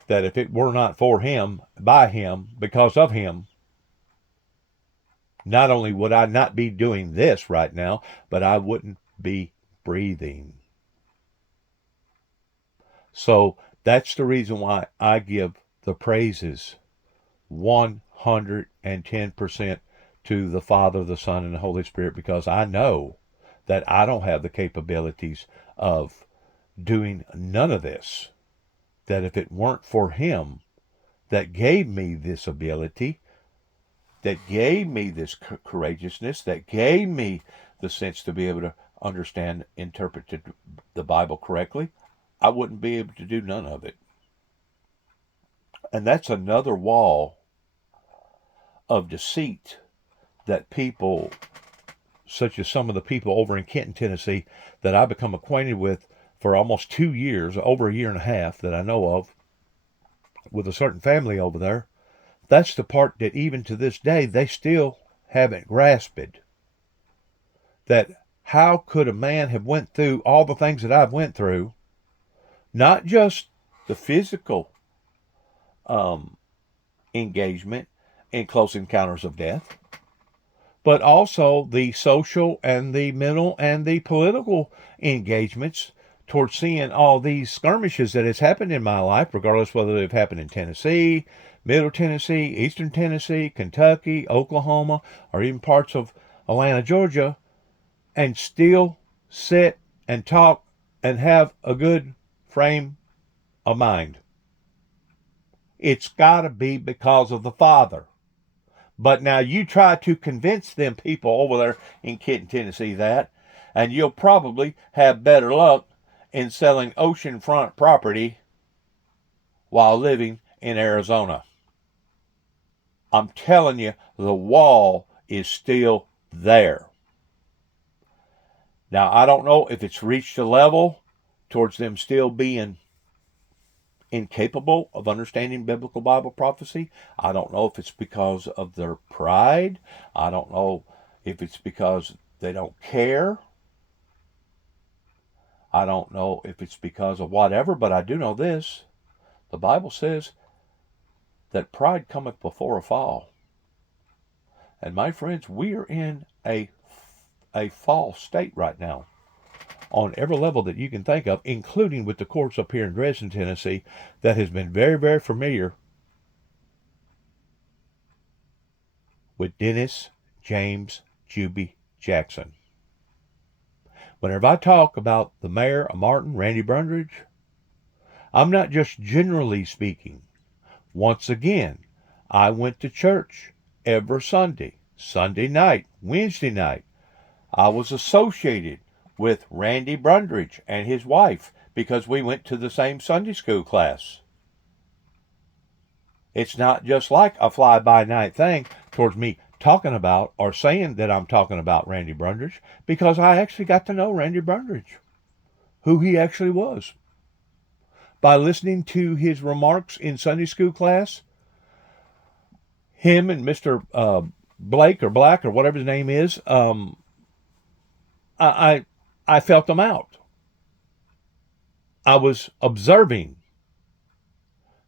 that if it were not for Him, by Him, because of Him, not only would I not be doing this right now, but I wouldn't be breathing. So that's the reason why I give the praises 110% to the Father, the Son, and the Holy Spirit, because I know that I don't have the capabilities of doing none of this. That if it weren't for Him that gave me this ability, that gave me this courageousness, that gave me the sense to be able to understand, interpret the Bible correctly, I wouldn't be able to do none of it. And that's another wall of deceit that people, such as some of the people over in Kenton, Tennessee, that I've become acquainted with for almost 2 years, over a year and a half, that I know of, with a certain family over there, that's the part that even to this day they still haven't grasped. That how could a man have went through all the things that I've went through, not just the physical engagement in close encounters of death, but also the social and the mental and the political engagements towards seeing all these skirmishes that has happened in my life, regardless whether they've happened in Tennessee, Middle Tennessee, Eastern Tennessee, Kentucky, Oklahoma, or even parts of Atlanta, Georgia, and still sit and talk and have a good frame of mind. It's got to be because of the Father. But now you try to convince them people over there in Kenton, Tennessee that, and you'll probably have better luck in selling oceanfront property while living in Arizona. I'm telling you, the wall is still there. Now, I don't know if it's reached a level towards them still being incapable of understanding biblical Bible prophecy. I don't know if it's because of their pride. I don't know if it's because they don't care. I don't know if it's because of whatever, but I do know this. The Bible says that pride cometh before a fall. And my friends, we are in a fall state right now on every level that you can think of, including with the courts up here in Dresden, Tennessee, that has been very, very familiar with Dennis James Juby Jackson. Whenever I talk about the mayor of Martin, Randy Brundage, I'm not just generally speaking. Once again, I went to church every Sunday, Sunday night, Wednesday night. I was associated with Randy Brundage and his wife because we went to the same Sunday school class. It's not just like a fly-by-night thing towards me talking about or saying that I'm talking about Randy Brundage, because I actually got to know Randy Brundage, who he actually was, by listening to his remarks in Sunday school class. Him and Mr. Blake or Black or whatever his name is, I felt them out. I was observing.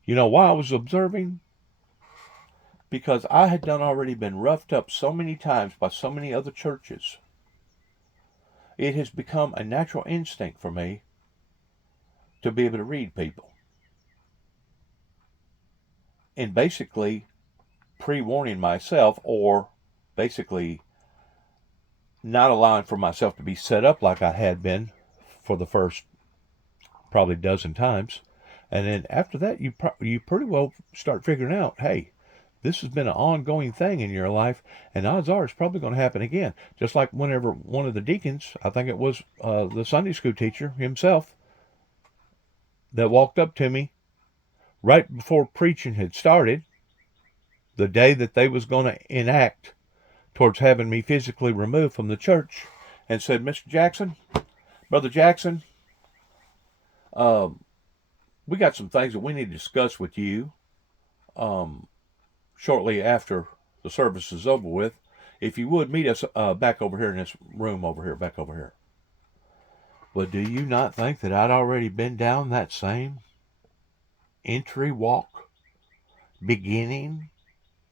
You know why I was observing? Because I had already been roughed up so many times by so many other churches. It has become a natural instinct for me to be able to read people. And basically pre-warning myself, or basically not allowing for myself to be set up like I had been for the first probably dozen times. And then after that, you pretty well start figuring out, hey, this has been an ongoing thing in your life, and odds are it's probably going to happen again. Just like whenever one of the deacons, I think it was the Sunday school teacher himself, that walked up to me right before preaching had started, the day that they was going to enact towards having me physically removed from the church, and said, Mr. Jackson, Brother Jackson, we got some things that we need to discuss with you shortly after the service is over with. If you would, meet us back over here in this room over here, back over here. But do you not think that I'd already been down that same entry walk beginning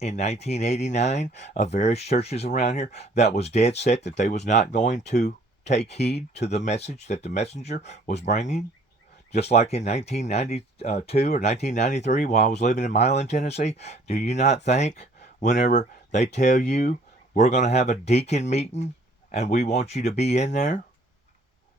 in 1989 of various churches around here that was dead set that they was not going to take heed to the message that the messenger was bringing? Just like in 1992 or 1993 while I was living in Milan, Tennessee, do you not think whenever they tell you we're going to have a deacon meeting and we want you to be in there,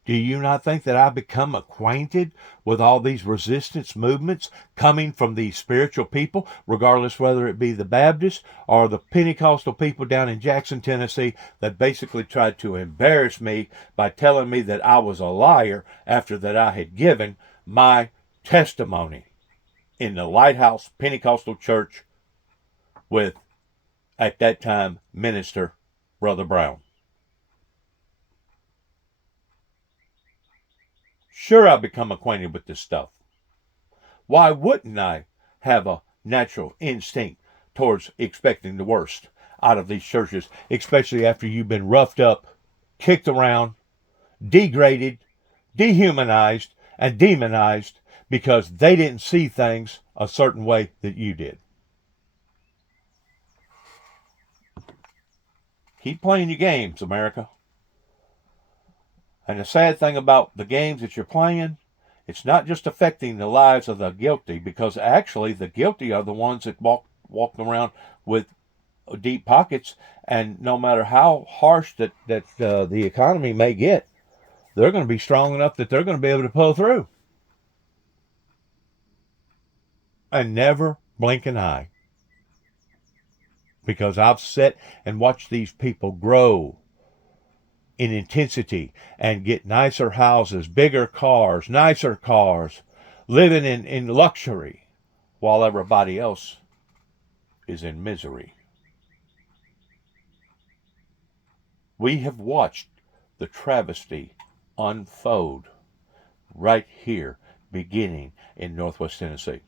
Do you not think that I become acquainted with all these resistance movements coming from these spiritual people, regardless whether it be the Baptists or the Pentecostal people down in Jackson, Tennessee, that basically tried to embarrass me by telling me that I was a liar after that I had given my testimony in the Lighthouse Pentecostal Church with, at that time, Minister Brother Brown. Sure, I've become acquainted with this stuff. Why wouldn't I have a natural instinct towards expecting the worst out of these churches, especially after you've been roughed up, kicked around, degraded, dehumanized, and demonized because they didn't see things a certain way that you did? Keep playing your games, America. And the sad thing about the games that you're playing, it's not just affecting the lives of the guilty, because actually the guilty are the ones that walk around with deep pockets, and no matter how harsh that the economy may get, they're going to be strong enough that they're going to be able to pull through and never blink an eye. Because I've sat and watched these people grow in intensity and get nicer houses, bigger cars, nicer cars, living in luxury while everybody else is in misery. We have watched the travesty unfold right here, beginning in Northwest Tennessee.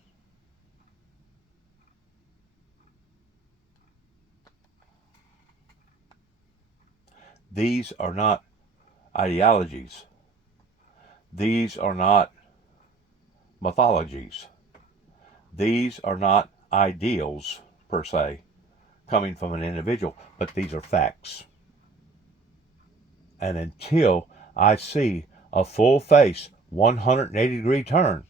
These are not ideologies. These are not mythologies. These are not ideals, per se, coming from an individual, but these are facts. And until I see a full face, 180-degree turn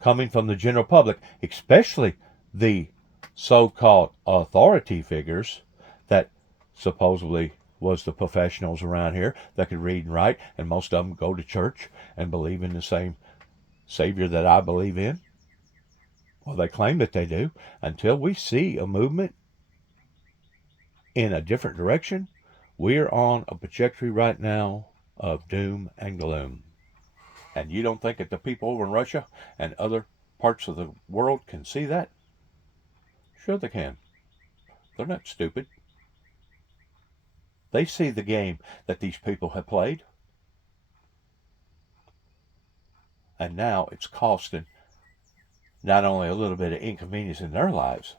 coming from the general public, especially the so-called authority figures that supposedly was the professionals around here that could read and write, and most of them go to church and believe in the same Savior that I believe in. Well, they claim that they do. Until we see a movement in a different direction, we're on a trajectory right now of doom and gloom. And you don't think that the people over in Russia and other parts of the world can see that? Sure they can. They're not stupid. They see the game that these people have played. And now it's costing not only a little bit of inconvenience in their lives,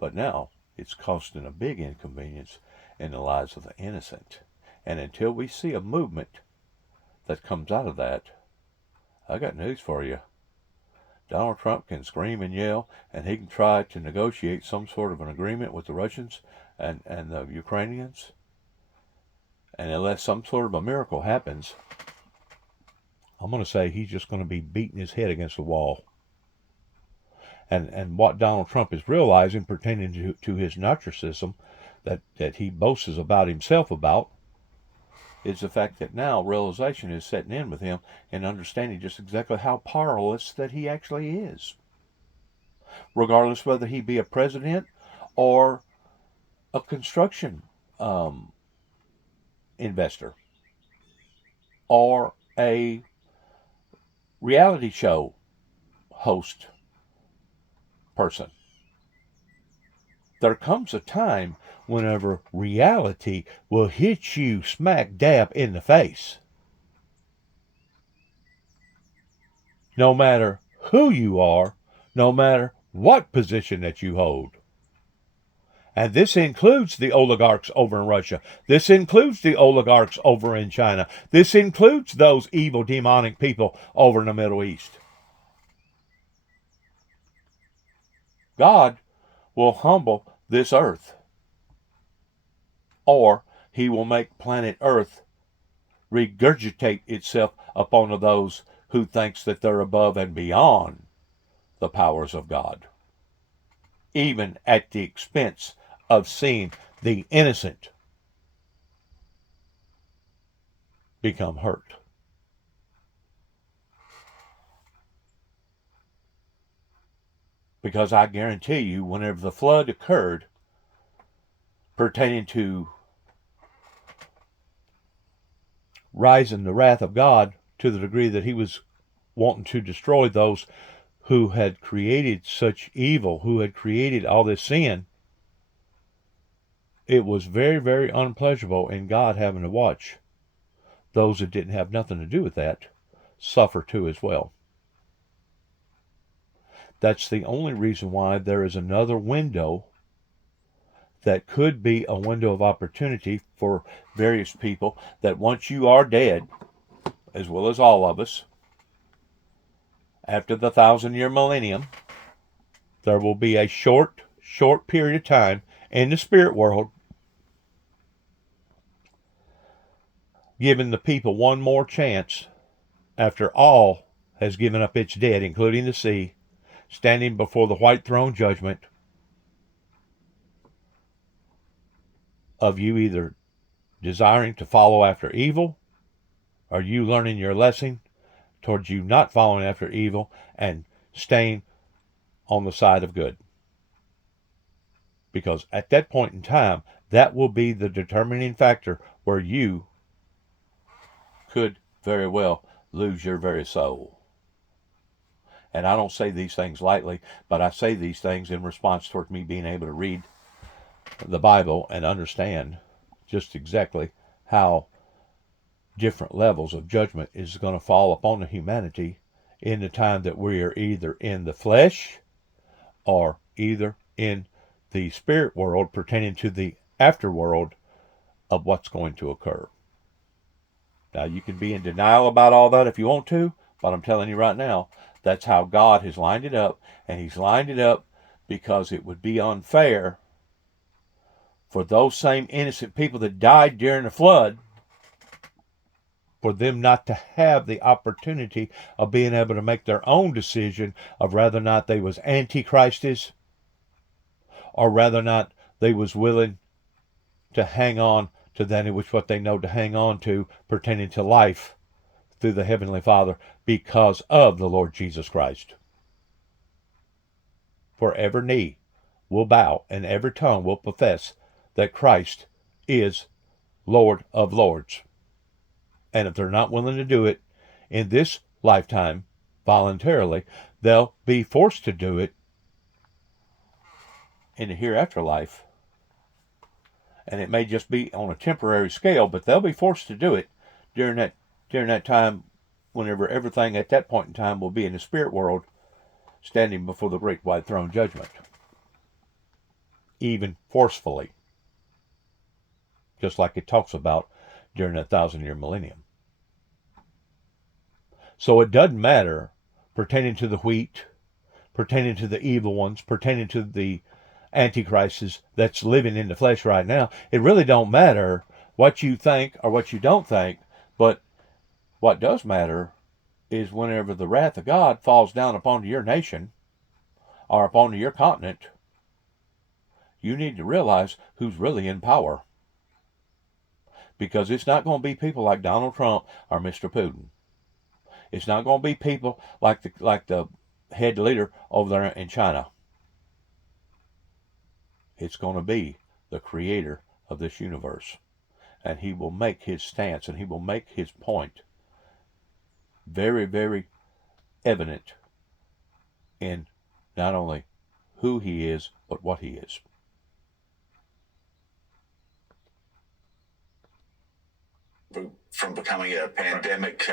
but now it's costing a big inconvenience in the lives of the innocent. And until we see a movement that comes out of that, I got news for you. Donald Trump can scream and yell, and he can try to negotiate some sort of an agreement with the Russians and the Ukrainians. And unless some sort of a miracle happens, I'm going to say he's just going to be beating his head against the wall. And what Donald Trump is realizing pertaining to his narcissism that he boasts about himself about is the fact that now realization is setting in with him and understanding just exactly how powerless that he actually is. Regardless whether he be a president or a construction investor or a reality show host person. There comes a time whenever reality will hit you smack dab in the face. No matter who you are, no matter what position that you hold. And this includes the oligarchs over in Russia. This includes the oligarchs over in China. This includes those evil demonic people over in the Middle East. God will humble this earth, or he will make planet Earth regurgitate itself upon those who thinks that they're above and beyond the powers of God, even at the expense of seeing the innocent become hurt. Because I guarantee you, whenever the flood occurred pertaining to rising the wrath of God to the degree that he was wanting to destroy those who had created such evil, who had created all this sin, it was very, very unpleasurable in God having to watch those that didn't have nothing to do with that suffer too as well. That's the only reason why there is another window that could be a window of opportunity for various people, that once you are dead, as well as all of us, after the 1,000-year millennium, there will be a short period of time in the spirit world giving the people one more chance after all has given up its dead, including the sea, standing before the white throne judgment of you either desiring to follow after evil, or you learning your lesson towards you not following after evil and staying on the side of good. Because at that point in time, that will be the determining factor where you could very well lose your very soul. And I don't say these things lightly, but I say these things in response toward me being able to read the Bible and understand just exactly how different levels of judgment is going to fall upon the humanity in the time that we are either in the flesh or either in the spirit world pertaining to the afterworld of what's going to occur. Now, you can be in denial about all that if you want to, but I'm telling you right now, that's how God has lined it up, and he's lined it up because it would be unfair for those same innocent people that died during the flood, for them not to have the opportunity of being able to make their own decision of whether or not they was antichristes, or whether or not they was willing to hang on to that in which what they know to hang on to pertaining to life through the Heavenly Father because of the Lord Jesus Christ. For every knee will bow and every tongue will profess that Christ is Lord of Lords. And if they're not willing to do it in this lifetime voluntarily, they'll be forced to do it in the hereafter life. And it may just be on a temporary scale, but they'll be forced to do it during that time, whenever everything at that point in time will be in the spirit world, standing before the great white throne judgment, even forcefully, just like it talks about during that 1,000-year millennium. So it doesn't matter pertaining to the wheat, pertaining to the evil ones, pertaining to the antichrists that's living in the flesh right now. It really don't matter what you think or what you don't think, but what does matter is whenever the wrath of God falls down upon your nation or upon your continent, you need to realize who's really in power. Because it's not going to be people like Donald Trump or Mr. Putin. It's not going to be people like the head leader over there in China. It's going to be the creator of this universe. And he will make his stance and he will make his point very, very evident in not only who he is, but what he is. From becoming a pandemic,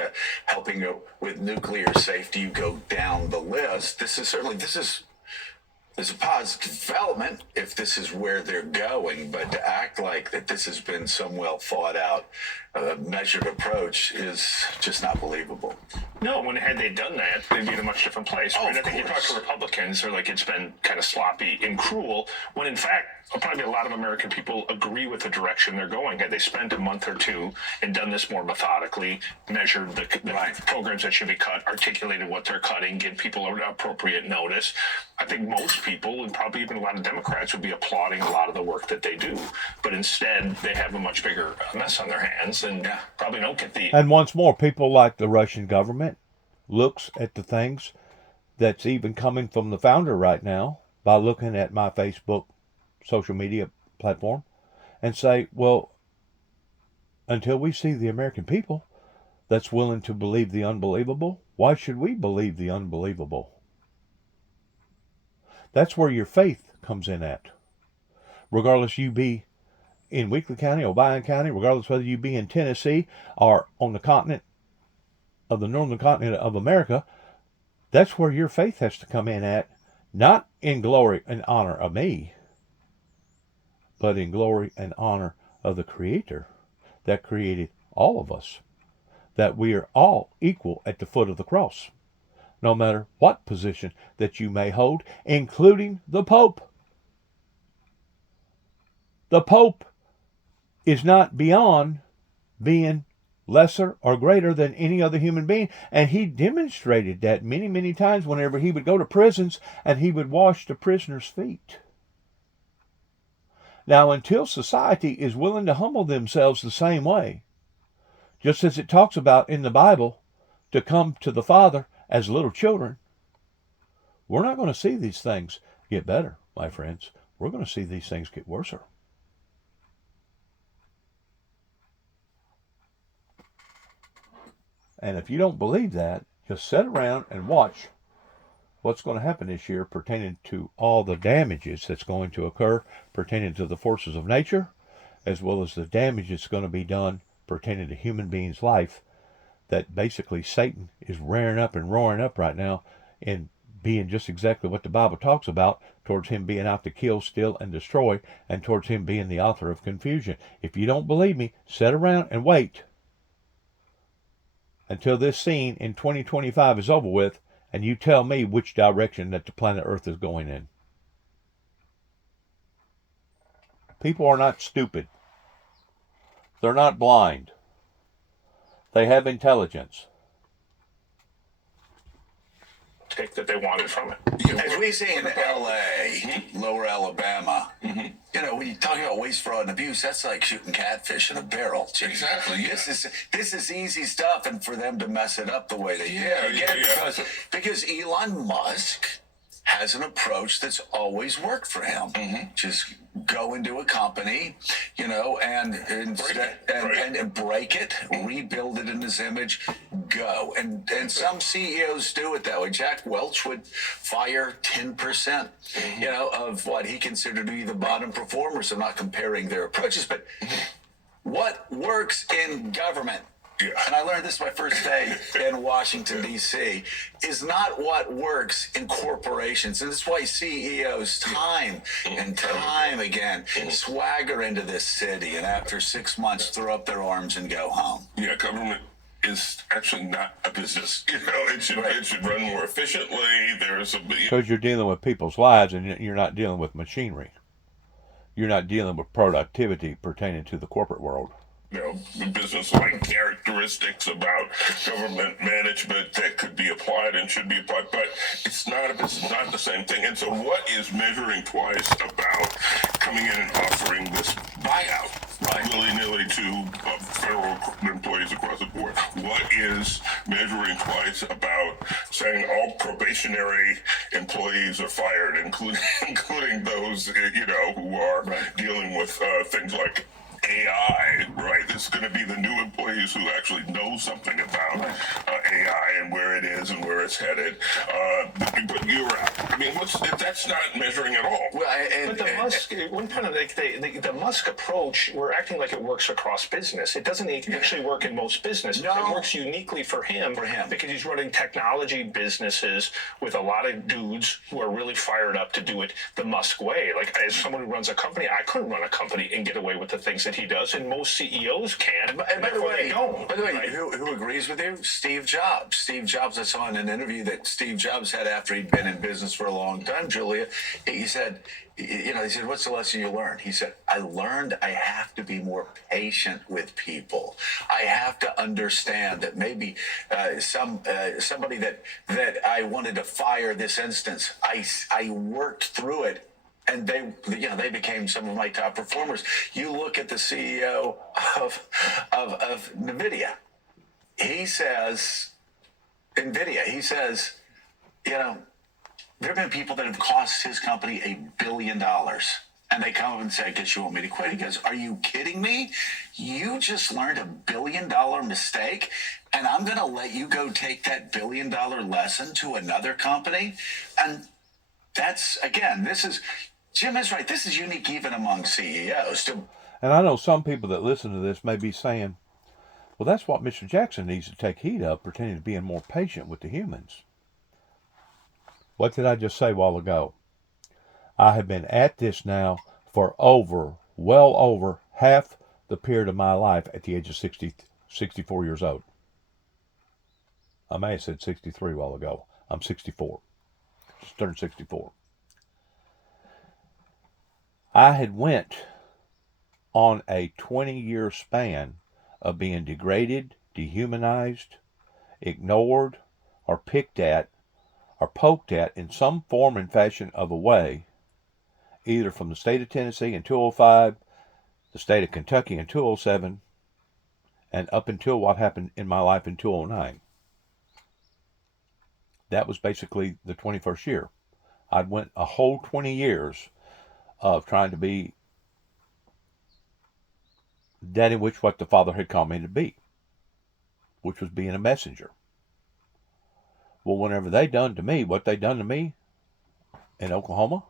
helping with nuclear safety, you go down the list. This is a positive development if this is where they're going, but to act like that this has been some well thought out, measured approach is just not believable. No, had they done that, they'd be in a much different place. Oh, I think you talk to Republicans, they're like, it's been kind of sloppy and cruel, when in fact, probably a lot of American people agree with the direction they're going. Had they spent a month or two and done this more methodically, measured the programs that should be cut, articulated what they're cutting, give people an appropriate notice, I think most people, and probably even a lot of Democrats, would be applauding a lot of the work that they do. But instead, they have a much bigger mess on their hands and probably don't get the... And once more, people like the Russian government looks at the things that's even coming from the founder right now by looking at my Facebook social media platform and say, well, until we see the American people that's willing to believe the unbelievable, why should we believe the unbelievable? That's where your faith comes in at. Regardless you be in Weakley County, Obion County, regardless whether you be in Tennessee or on the continent of the northern continent of America, that's where your faith has to come in at, not in glory and honor of me, but in glory and honor of the Creator that created all of us, that we are all equal at the foot of the cross, no matter what position that you may hold, including the Pope. The Pope is not beyond being lesser or greater than any other human being, and he demonstrated that many, many times whenever he would go to prisons and he would wash the prisoners' feet. Now, until society is willing to humble themselves the same way, just as it talks about in the Bible, to come to the Father as little children, we're not going to see these things get better, my friends. We're going to see these things get worse. And if you don't believe that, just sit around and watch what's going to happen this year pertaining to all the damages that's going to occur pertaining to the forces of nature, as well as the damage that's going to be done pertaining to human beings' life, that basically Satan is rearing up and roaring up right now and being just exactly what the Bible talks about, towards him being out to kill, steal, and destroy, and towards him being the author of confusion. If you don't believe me, sit around and wait until this scene in 2025 is over with, and you tell me which direction that the planet Earth is going in. People are not stupid. They're not blind. They have intelligence. Take that they wanted from it. As we say in L.A., Lower Alabama, you know, when you talk about waste, fraud, and abuse, that's like shooting catfish in a barrel. Exactly. Yeah. This is easy stuff, and for them to mess it up the way they did, because Elon Musk has an approach that's always worked for him. Just go into a company, you know, and break it, rebuild it in his image, go. And some CEOs do it that way. Jack Welch would fire 10%, you know, of what he considered to be the bottom performers. I'm not comparing their approaches, but what works in government, and I learned this my first day in Washington, D.C., is not what works in corporations. And that's why CEOs time and time again swagger into this city and after 6 months throw up their arms and go home. Yeah, government is actually not a business. You know, it should run more efficiently. Because you're dealing with people's lives and you're not dealing with machinery. You're not dealing with productivity pertaining to the corporate world. You know, business-like characteristics about government management that could be applied and should be applied, but it's not the same thing. And so what is measuring twice about coming in and offering this buyout willy-nilly to federal employees across the board? What is measuring twice about saying all probationary employees are fired, including those, you know, who are dealing with things like AI, right? This is going to be the new employees who actually know something about AI and where it is and where it's headed. But you're out. I mean, that's not measuring at all. Well, but the Musk, one kind of like the Musk approach, we're acting like it works across business. It doesn't actually work in most business. It works uniquely for him because he's running technology businesses with a lot of dudes who are really fired up to do it the Musk way. Like, as someone who runs a company, I couldn't run a company and get away with the things that he does, and most CEOs can. And by the way, who agrees with you? Steve Jobs. Steve Jobs, I saw in an interview that Steve Jobs had after he'd been in business for for a long time, Julia. He said, what's the lesson you learned? He said, I learned I have to be more patient with people. I have to understand that maybe somebody that I wanted to fire this instance, I worked through it. And they became some of my top performers. You look at the CEO of NVIDIA. He says, there have been people that have cost his company $1 billion. And they come up and say, I guess you want me to quit. He goes, are you kidding me? You just learned $1 billion mistake, and I'm going to let you go take that $1 billion lesson to another company? And that's, again, Jim is right. This is unique even among CEOs. And I know some people that listen to this may be saying, well, that's what Mr. Jackson needs to take heed of, pretending to be more patient with the humans. What did I just say a while ago? I have been at this now for well over half the period of my life at the age of 64 years old. I may have said 63 a while ago. I'm 64. Just turned 64. I had went on a 20-year span of being degraded, dehumanized, ignored, or picked at, or poked at in some form and fashion of a way, either from the state of Tennessee in 205, the state of Kentucky in 207, and up until what happened in my life in 209. That was basically the 21st year. I'd went a whole 20 years of trying to be that in which what the Father had called me to be, which was being a messenger. Well, whenever they done to me what they done to me in Oklahoma,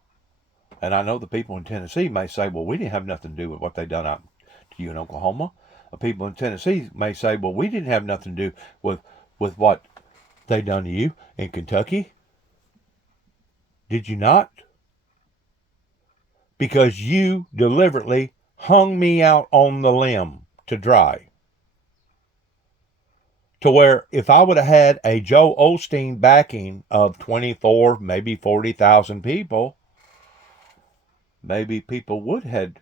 and I know the people in Tennessee may say, well, we didn't have nothing to do with what they done out to you in Oklahoma. The people in Tennessee may say, well, we didn't have nothing to do with what they done to you in Kentucky. Did you not? Because you deliberately hung me out on the limb to dry. To where if I would have had a Joe Osteen backing of 24, maybe 40,000 people, maybe people would have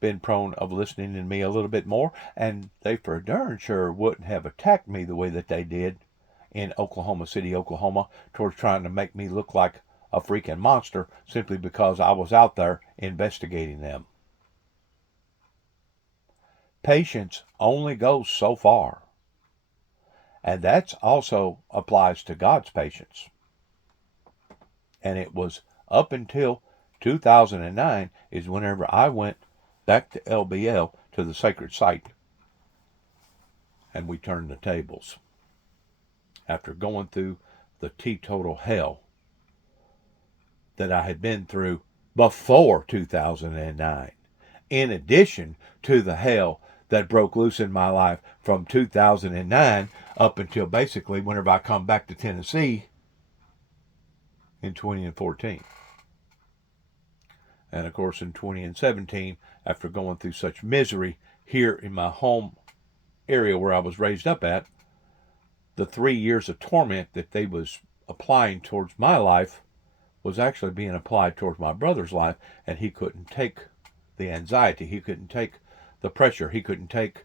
been prone of listening to me a little bit more, and they for darn sure wouldn't have attacked me the way that they did in Oklahoma City, Oklahoma, towards trying to make me look like a freaking monster simply because I was out there investigating them. Patience only goes so far. And that also applies to God's patience. And it was up until 2009 is whenever I went back to LBL to the sacred site. And we turned the tables. After going through the teetotal hell that I had been through before 2009. In addition to the hell that broke loose in my life from 2009 up until basically whenever I come back to Tennessee in 2014. And of course in 2017, after going through such misery here in my home area where I was raised up at, the 3 years of torment that they was applying towards my life was actually being applied towards my brother's life, and he couldn't take the anxiety, he couldn't take the pressure, he couldn't take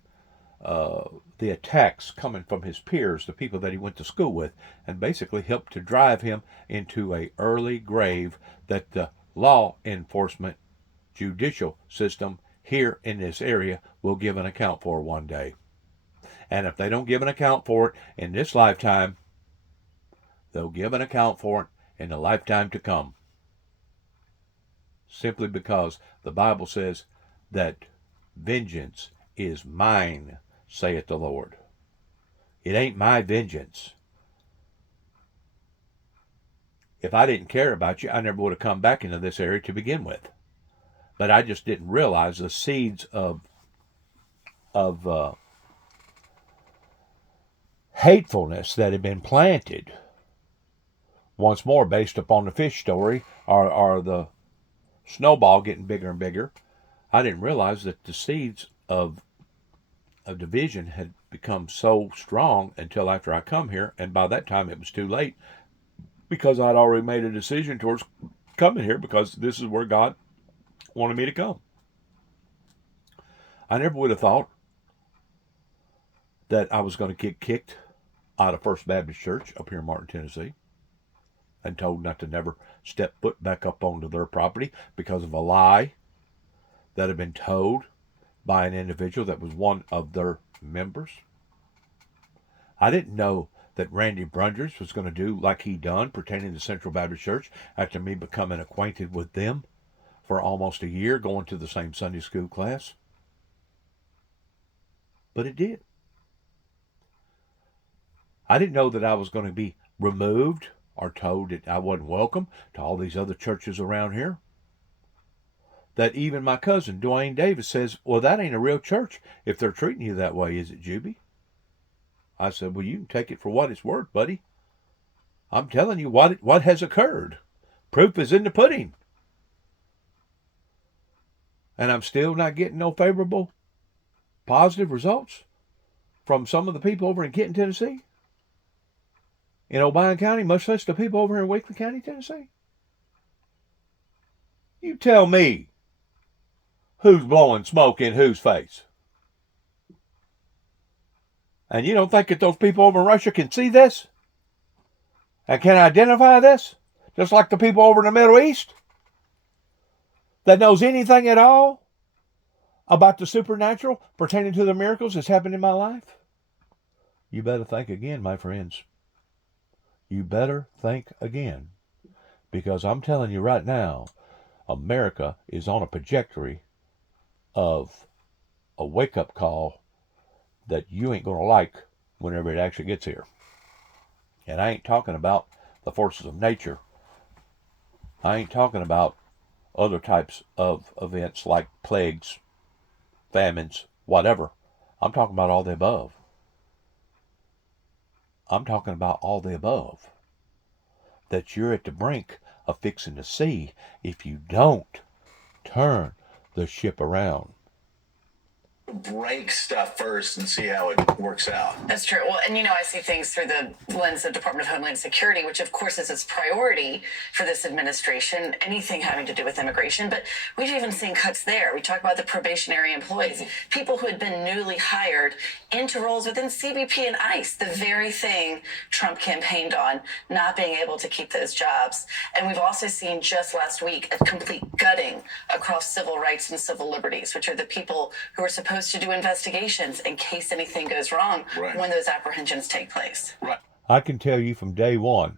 the attacks coming from his peers, the people that he went to school with, and basically helped to drive him into an early grave that the law enforcement judicial system here in this area will give an account for one day. And if they don't give an account for it in this lifetime, they'll give an account for it in the lifetime to come. Simply because the Bible says that vengeance is mine, saith the Lord. It ain't my vengeance. If I didn't care about you, I never would have come back into this area to begin with. But I just didn't realize the seeds of hatefulness that had been planted, once more based upon the fish story or the snowball getting bigger and bigger. I didn't realize that the seeds of division had become so strong until after I come here, and by that time it was too late because I'd already made a decision towards coming here because this is where God wanted me to come. I never would have thought that I was going to get kicked out of First Baptist Church up here in Martin, Tennessee, and told not to never step foot back up onto their property because of a lie that had been told by an individual that was one of their members. I didn't know that Randy Brunders was going to do like he done pertaining to Central Baptist Church after me becoming acquainted with them for almost a year, going to the same Sunday school class. But it did. I didn't know that I was going to be removed or told that I wasn't welcome to all these other churches around here. That even my cousin, Dwayne Davis, says, well, that ain't a real church if they're treating you that way, is it, Juby? I said, well, you can take it for what it's worth, buddy. I'm telling you what has occurred. Proof is in the pudding. And I'm still not getting no favorable, positive results from some of the people over in Kenton, Tennessee, in Obion County, much less the people over in Wakefield County, Tennessee. You tell me who's blowing smoke in whose face. And you don't think that those people over in Russia can see this? And can identify this? Just like the people over in the Middle East? That knows anything at all about the supernatural pertaining to the miracles that's happened in my life? You better think again, my friends. You better think again. Because I'm telling you right now, America is on a trajectory of a wake-up call that you ain't going to like whenever it actually gets here. And I ain't talking about the forces of nature. I ain't talking about other types of events like plagues, famines, whatever. I'm talking about all the above. I'm talking about all the above. That you're at the brink of fixing to see if you don't turn the ship around. Break stuff first and see how it works out. That's true. Well, and I see things through the lens of Department of Homeland Security, which of course is its priority for this administration, anything having to do with immigration. But we've even seen cuts there. We talk about the probationary employees, people who had been newly hired into roles within CBP and ICE, the very thing Trump campaigned on, not being able to keep those jobs. And we've also seen just last week a complete gutting across civil rights and civil liberties, which are the people who are supposed to do investigations in case anything goes wrong when those apprehensions take place. I can tell you from day one,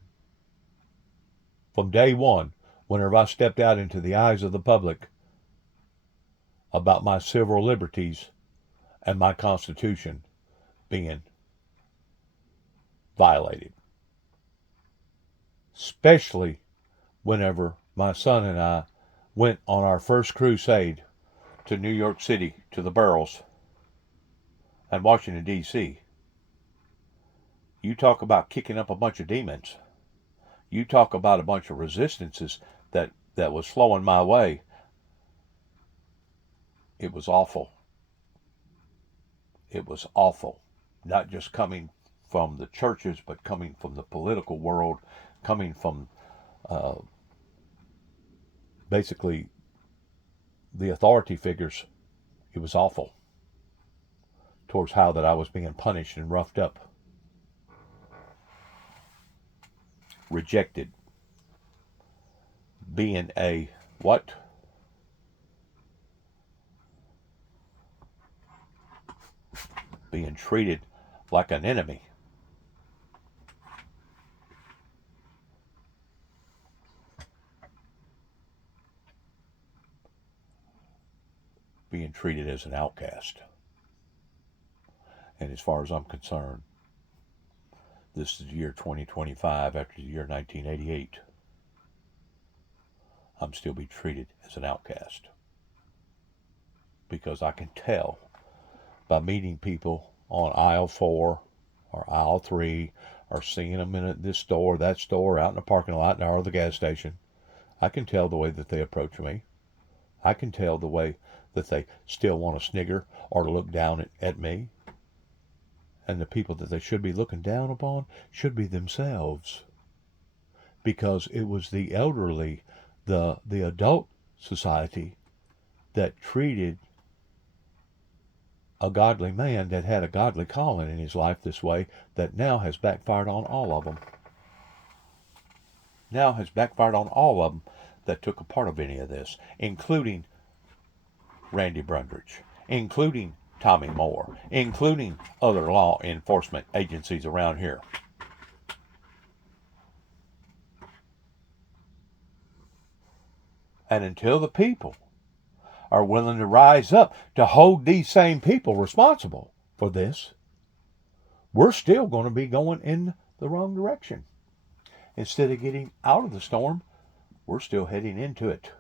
whenever I stepped out into the eyes of the public about my civil liberties and my Constitution being violated. Especially whenever my son and I went on our first crusade to New York City, to the Barrels, and Washington, D.C. You talk about kicking up a bunch of demons. You talk about a bunch of resistances that was flowing my way. It was awful. It was awful. Not just coming from the churches, but coming from the political world, coming from basically the authority figures. It was awful towards how that I was being punished and roughed up. Rejected. Being a what? Being treated like an enemy. Being treated as an outcast. And as far as I'm concerned, this is the year 2025 after the year 1988. I'm still being treated as an outcast. Because I can tell by meeting people on aisle 4 or aisle 3 or seeing them in this store, that store, out in the parking lot or the gas station. I can tell the way that they approach me. I can tell the way that they still want to snigger or look down at me. And the people that they should be looking down upon should be themselves. because it was the elderly, the adult society that treated a godly man that had a godly calling in his life this way, that now has backfired on all of them. Now has backfired on all of them that took a part of any of this, including Randy Brundage, including Tommy Moore, including other law enforcement agencies around here. And until the people are willing to rise up to hold these same people responsible for this, we're still going to be going in the wrong direction. Instead of getting out of the storm, we're still heading into it.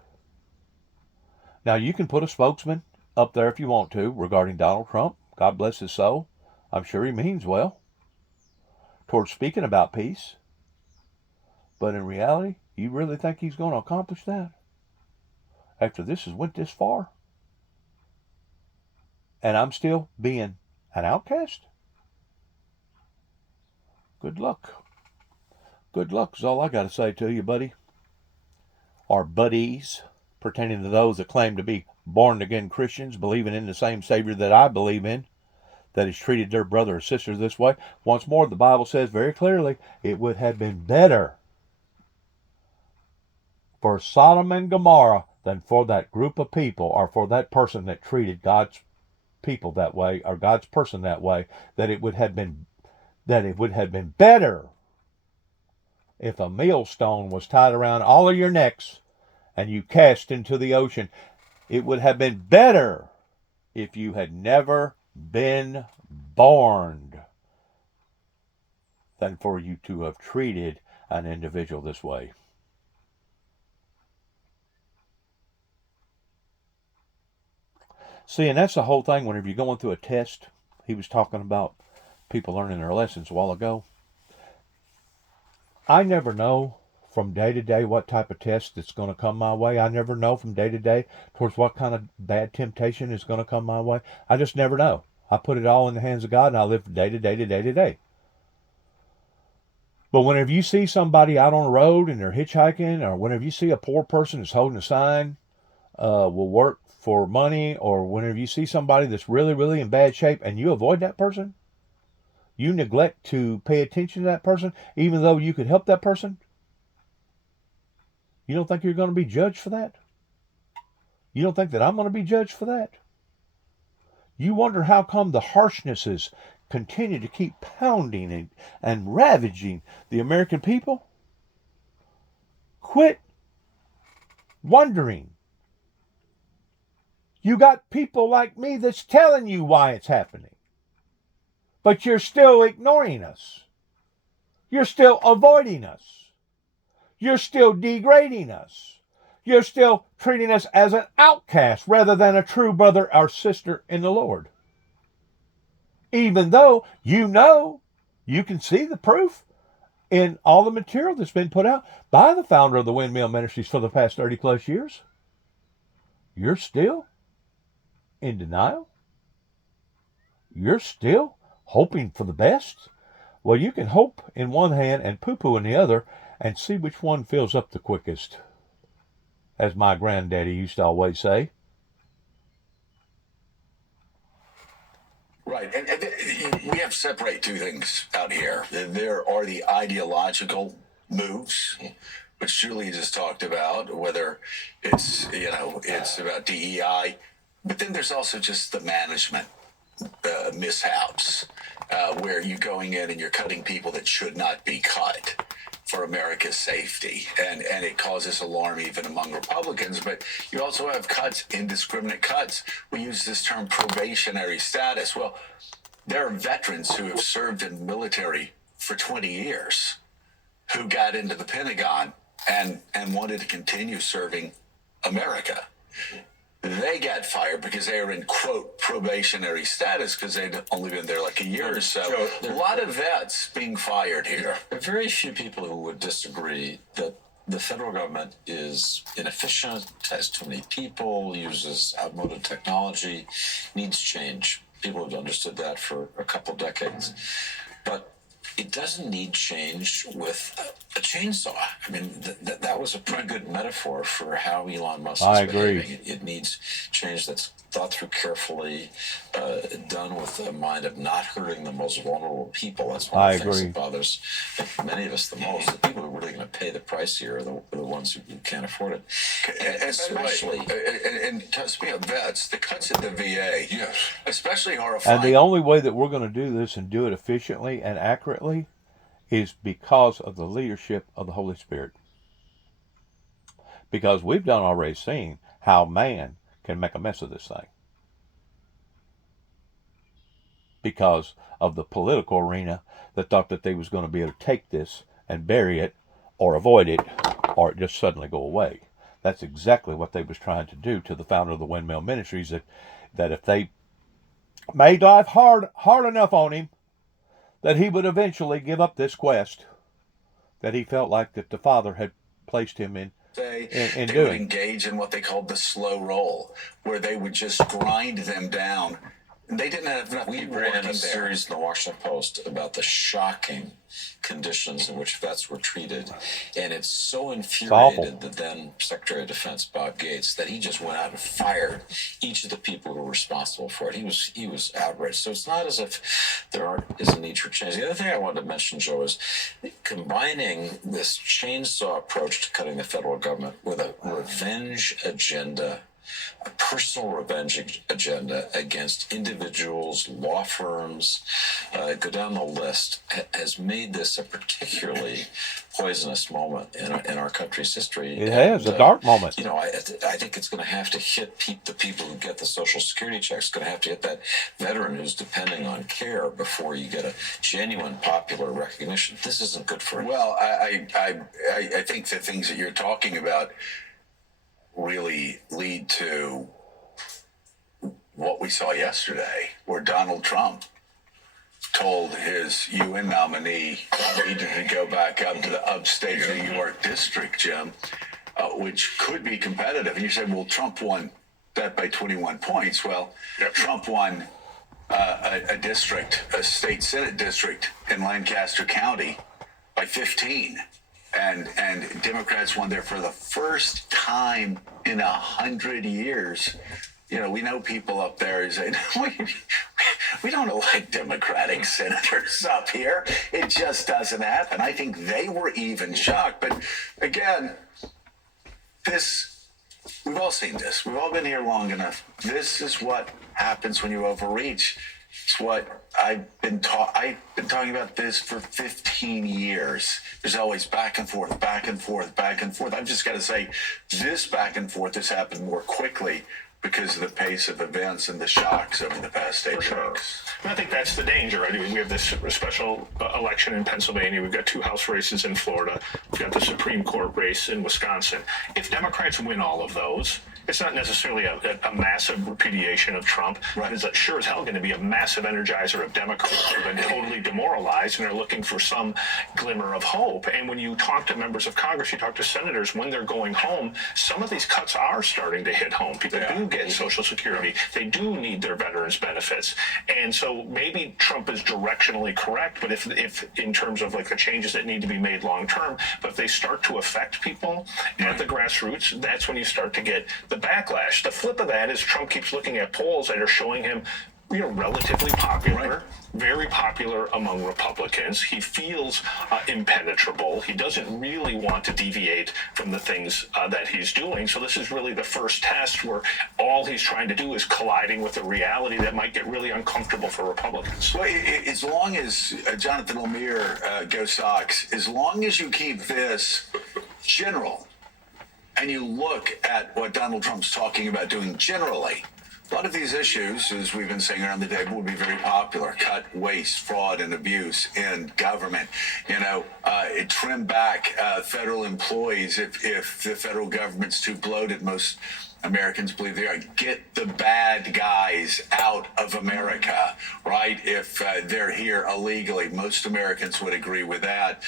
Now, you can put a spokesman up there if you want to regarding Donald Trump. God bless his soul. I'm sure he means well towards speaking about peace. But in reality, you really think he's going to accomplish that? After this has went this far? And I'm still being an outcast? Good luck. Good luck is all I got to say to you, buddy. Or buddies, pertaining to those that claim to be born-again Christians, believing in the same Savior that I believe in, that has treated their brother or sister this way. Once more, the Bible says very clearly, it would have been better for Sodom and Gomorrah than for that group of people, or for that person that treated God's people that way, or God's person that way, that it would have been better if a millstone was tied around all of your necks and you cast into the ocean. It would have been better if you had never been born than for you to have treated an individual this way. See, and that's the whole thing whenever you're going through a test. He was talking about people learning their lessons a while ago. I never know from day to day what type of test that's going to come my way. I never know from day to day towards what kind of bad temptation is going to come my way. I just never know. I put it all in the hands of God, and I live from day to day to day to day. But whenever you see somebody out on the road and they're hitchhiking, or whenever you see a poor person that's holding a sign, will work for money, or whenever you see somebody that's really, really in bad shape and you avoid that person, you neglect to pay attention to that person, even though you could help that person, you don't think you're going to be judged for that? You don't think that I'm going to be judged for that? You wonder how come the harshnesses continue to keep pounding and ravaging the American people? Quit wondering. You got people like me that's telling you why it's happening. But you're still ignoring us. You're still avoiding us. You're still degrading us. You're still treating us as an outcast rather than a true brother or sister in the Lord. Even though you know, you can see the proof in all the material that's been put out by the founder of the Windmill Ministries for the past 30 plus years. You're still in denial. You're still hoping for the best. Well, you can hope in one hand and poo-poo in the other and see which one fills up the quickest, as my granddaddy used to always say. Right, and we have to separate two things out here. There are the ideological moves, which Julie just talked about, whether it's, it's about DEI, but then there's also just the management mishaps, where you're going in and you're cutting people that should not be cut for America's safety, and it causes alarm even among Republicans. But you also have cuts, indiscriminate cuts. We use this term probationary status. Well, there are veterans who have served in military for 20 years who got into the Pentagon and wanted to continue serving America. They got fired because they were in, quote, probationary status because they'd only been there like a year or so. Joe, a lot of vets being fired here. There are very few people who would disagree that the federal government is inefficient, has too many people, uses outmoded technology, needs change. People have understood that for a couple decades. But it doesn't need change with a chainsaw. I mean, that was a pretty good metaphor for how Elon Musk I is agree. behaving. It needs change that's thought through carefully, done with a mind of not hurting the most vulnerable people. That's one of the things that bothers many of us the most. The people who are really going to pay the price here are the ones who can't afford it. And especially, and speaking of vets, the cuts at the VA, yes, especially horrifying. And the only way that we're going to do this and do it efficiently and accurately is because of the leadership of the Holy Spirit. Because we've already seen how man can make a mess of this thing. Because of the political arena that thought that they was going to be able to take this and bury it or avoid it or it just suddenly go away. That's exactly what they was trying to do to the founder of the Windmill Ministries, that if they made life hard enough on him, that he would eventually give up this quest that he felt like that the Father had placed him in They doing. would engage in what they called the slow roll, where they would just grind them down. They didn't have enough people We ran working a there. series in the Washington Post about the shocking conditions in which vets were treated, and it's so infuriated the then Secretary of Defense Bob Gates that he just went out and fired each of the people who were responsible for it. He was outraged. So it's not as if there is a need for change. The other thing I wanted to mention, Joe, is combining this chainsaw approach to cutting the federal government with a revenge agenda, a personal revenge agenda against individuals, law firms, go down the list, has made this a particularly poisonous moment in our country's history. It has, a dark moment. You know, I think it's going to have to hit the people who get the Social Security checks. It's going to have to hit that veteran who's depending on care before you get a genuine popular recognition. This isn't good for us. Well, I think the things that you're talking about really lead to what we saw yesterday, where Donald Trump told his UN nominee he needed to go back up to the upstate New York district, Jim, which could be competitive. And you said, well, Trump won that by 21 points. Well, Trump won a district, a state Senate district in Lancaster County by 15. And Democrats won there for the first time in 100 years. You know, we know people up there who say, we don't elect Democratic senators up here. It just doesn't happen. I think they were even shocked. But again, we've all seen this. We've all been here long enough. This is what happens when you overreach. It's what I've been talking about this for 15 years. There's always back and forth, back and forth, back and forth. I've just got to say, this back and forth has happened more quickly because of the pace of events and the shocks over the past 8 weeks. And I think that's the danger, right? We have this special election in Pennsylvania. We've got 2 House races in Florida. We've got the Supreme Court race in Wisconsin. If Democrats win all of those, it's not necessarily a massive repudiation of Trump. Right. It's sure as hell going to be a massive energizer of Democrats who've been totally demoralized and are looking for some glimmer of hope. And when you talk to members of Congress, you talk to senators, when they're going home, some of these cuts are starting to hit home. People do get Social Security. They do need their veterans benefits. And so maybe Trump is directionally correct, but if in terms of like the changes that need to be made long term, but if they start to affect people at the grassroots, that's when you start to get the backlash. The flip of that is Trump keeps looking at polls that are showing him, you know, relatively popular, very popular among Republicans. He feels impenetrable. He doesn't really want to deviate from the things that he's doing. So this is really the first test where all he's trying to do is colliding with a reality that might get really uncomfortable for Republicans. Well, as long as, Jonathan Lemire, go Sox, as long as you keep this general and you look at what Donald Trump's talking about doing generally, a lot of these issues, as we've been saying around the table, will be very popular. Cut waste, fraud, and abuse in government. You know, trim back federal employees if the federal government's too bloated. Most Americans believe they are. Get the bad guys out of America, right? If they're here illegally. Most Americans would agree with that.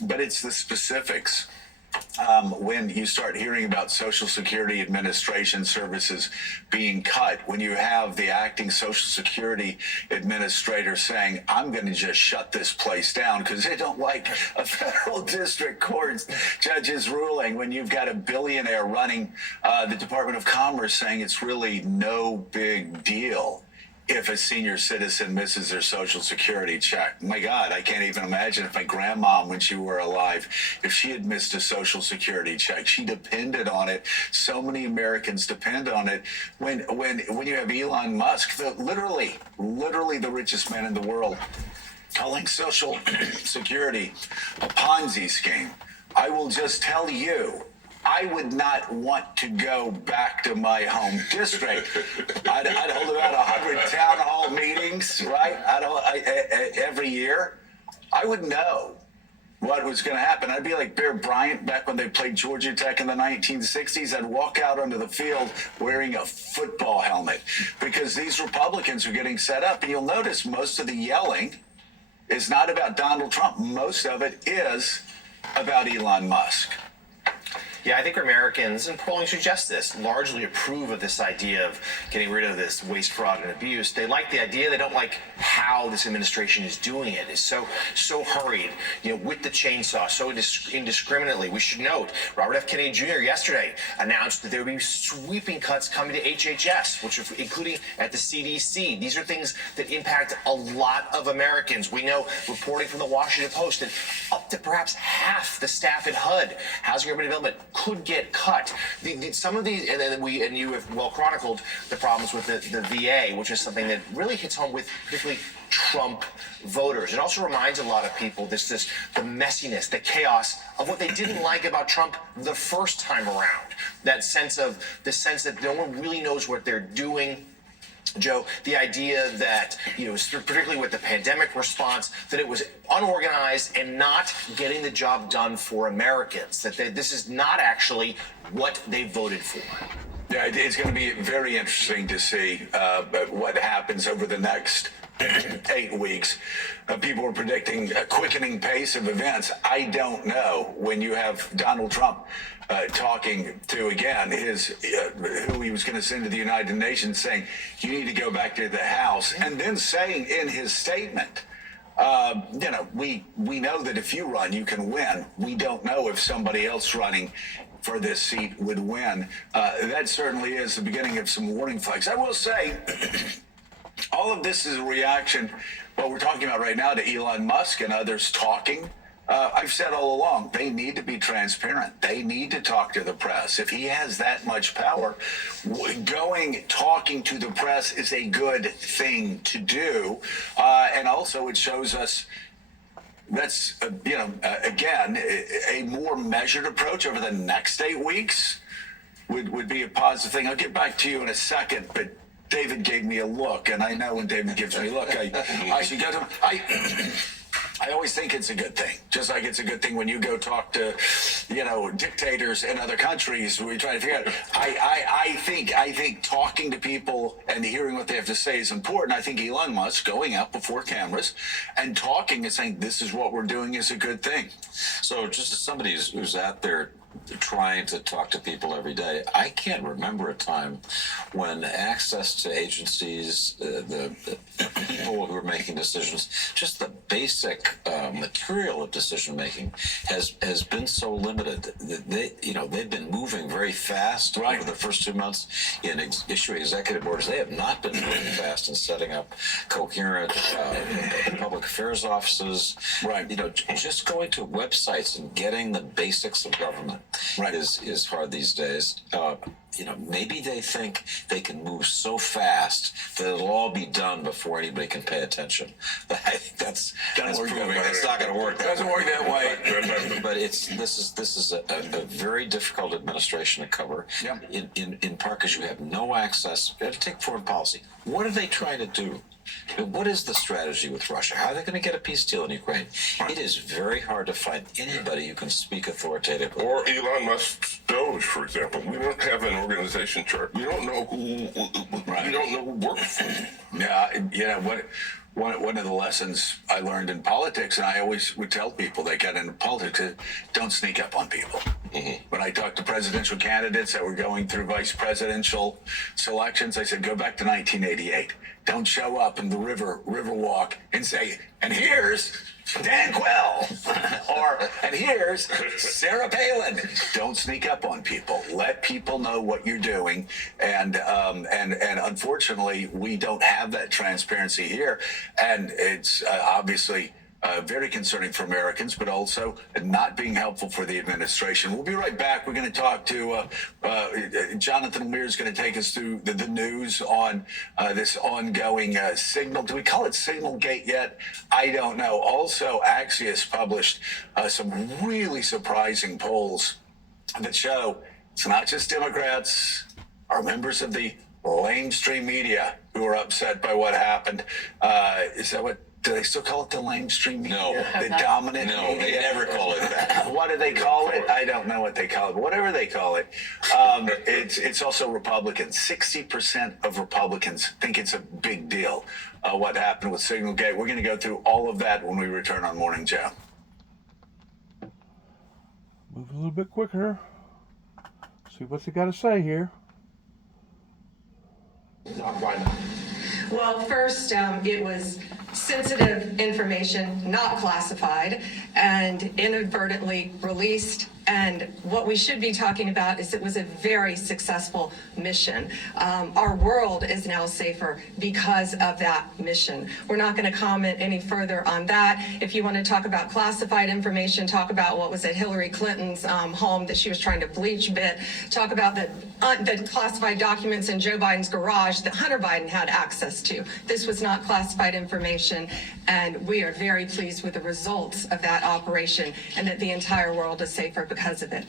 But it's the specifics when you start hearing about Social Security Administration services being cut, when you have the acting Social Security Administrator saying, I'm going to just shut this place down because they don't like a federal district court judge's ruling, when you've got a billionaire running the Department of Commerce saying it's really no big deal if a senior citizen misses their Social Security check. My God, I can't even imagine if my grandma, when she were alive, if she had missed a Social Security check. She depended on it. So many Americans depend on it. When you have Elon Musk, literally the richest man in the world, calling Social Security a Ponzi scheme, I will just tell you, I would not want to go back to my home district. I'd hold about 100 town hall meetings, right? Every year. I would know what was going to happen. I'd be like Bear Bryant back when they played Georgia Tech in the 1960s. I'd walk out onto the field wearing a football helmet because these Republicans are getting set up. And you'll notice most of the yelling is not about Donald Trump. Most of it is about Elon Musk. Yeah, I think Americans, and polling suggests this, largely approve of this idea of getting rid of this waste, fraud, and abuse. They like the idea. They don't like how this administration is doing it. It's so hurried, with the chainsaw, so indiscriminately. We should note, Robert F. Kennedy Jr. yesterday announced that there would be sweeping cuts coming to HHS, which are including at the CDC. These are things that impact a lot of Americans. We know, reporting from the Washington Post, that up to perhaps half the staff at HUD, Housing and Urban Development, could get cut. Some of these, and you have well chronicled the problems with the VA, which is something that really hits home with particularly Trump voters. It also reminds a lot of people the messiness, the chaos of what they didn't like about Trump the first time around. That sense that no one really knows what they're doing. Joe, the idea that, particularly with the pandemic response, that it was unorganized and not getting the job done for Americans, that this is not actually what they voted for. Yeah, it's going to be very interesting to see what happens over the next 8 weeks. People are predicting a quickening pace of events. I don't know. When you have Donald Trump talking to, again, who he was going to send to the United Nations, saying, you need to go back to the House, and then saying in his statement, we know that if you run, you can win. We don't know if somebody else running for this seat would win. That certainly is the beginning of some warning flags. I will say, all of this is a reaction, what we're talking about right now, to Elon Musk and others talking. I've said all along, they need to be transparent. They need to talk to the press. If he has that much power, talking to the press is a good thing to do. And also it shows us that's, again, a more measured approach over the next 8 weeks would be a positive thing. I'll get back to you in a second, but David gave me a look, and I know when David gives me a look, I should get him. I always think it's a good thing, just like it's a good thing when you go talk to, dictators in other countries. We try to figure out. I think talking to people and hearing what they have to say is important. I think Elon Musk going out before cameras and talking and saying this is what we're doing is a good thing. So, just as somebody who's out there trying to talk to people every day, I can't remember a time when access to agencies, the people who are making decisions, just the basic material of decision making has been so limited. They've been moving very fast over the first 2 months in issuing executive orders. They have not been moving fast in setting up coherent public affairs offices. Right. Just going to websites and getting the basics of government is hard these days. Maybe they think they can move so fast that it'll all be done before anybody can pay attention. But I think that's proving it's not going to work. Doesn't work that way. But this is a very difficult administration to cover. Yeah. In part because you have no access. Take foreign policy. What are they trying to do? What is the strategy with Russia? How are they going to get a peace deal in Ukraine? It is very hard to find anybody who can speak authoritatively. Or Elon Musk's Doge, for example. We don't have an organization chart. We don't know who. We don't know who works for him. Yeah, one of the lessons I learned in politics, and I always would tell people that get into politics, don't sneak up on people. When I talked to presidential candidates that were going through vice presidential selections, I said, go back to 1988. Don't show up in the Riverwalk and say, and here's Dan Quell, or and here's Sarah Palin. Don't sneak up on people. Let people know what you're doing, and unfortunately, we don't have that transparency here, and it's obviously very concerning for Americans, but also not being helpful for the administration. We'll be right back. We're going to talk to Jonathan Weir is going to take us through the news on this ongoing signal. Do we call it Signal Gate yet? I don't know. Also, Axios published some really surprising polls that show it's not just Democrats or members of the lamestream media who are upset by what happened. Is that what? Do they still call it the lamestream media? No. The dominant No, media? they never call it that. What do they call it? I don't know what they call it. But whatever they call it, it's also Republicans. 60% of Republicans think it's a big deal what happened with Signal Gate. We're going to go through all of that when we return on Morning Joe. Move a little bit quicker. See what they got to say here. Well, first, it was sensitive information, not classified, and inadvertently released. And what we should be talking about is it was a very successful mission. Our world is now safer because of that mission. We're not going to comment any further on that. If you want to talk about classified information, talk about what was at Hillary Clinton's home that she was trying to bleach a bit. Talk about the classified documents in Joe Biden's garage that Hunter Biden had access to. This was not classified information, and we are very pleased with the results of that operation and that the entire world is safer because of it.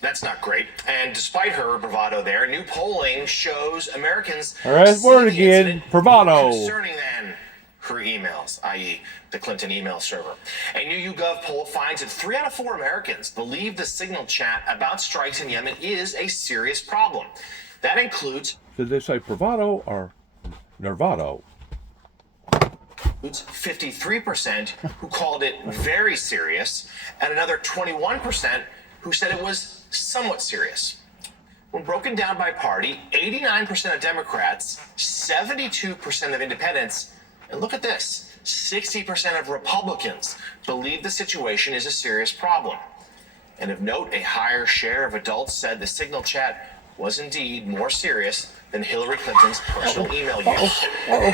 That's not great. And despite her bravado there, new polling shows Americans All right, word again, bravado. concerning than her emails, i.e. the Clinton email server. A new YouGov poll finds that 3 out of 4 Americans believe the Signal chat about strikes in Yemen is a serious problem. That includes... Did they say bravado or nervado? 53% who called it very serious, and another 21% who said it was somewhat serious. When broken down by party, 89% of Democrats, 72% of independents, and look at this, 60% of Republicans believe the situation is a serious problem. And of note, a higher share of adults said the Signal chat was indeed more serious than Hillary Clinton's personal email use. A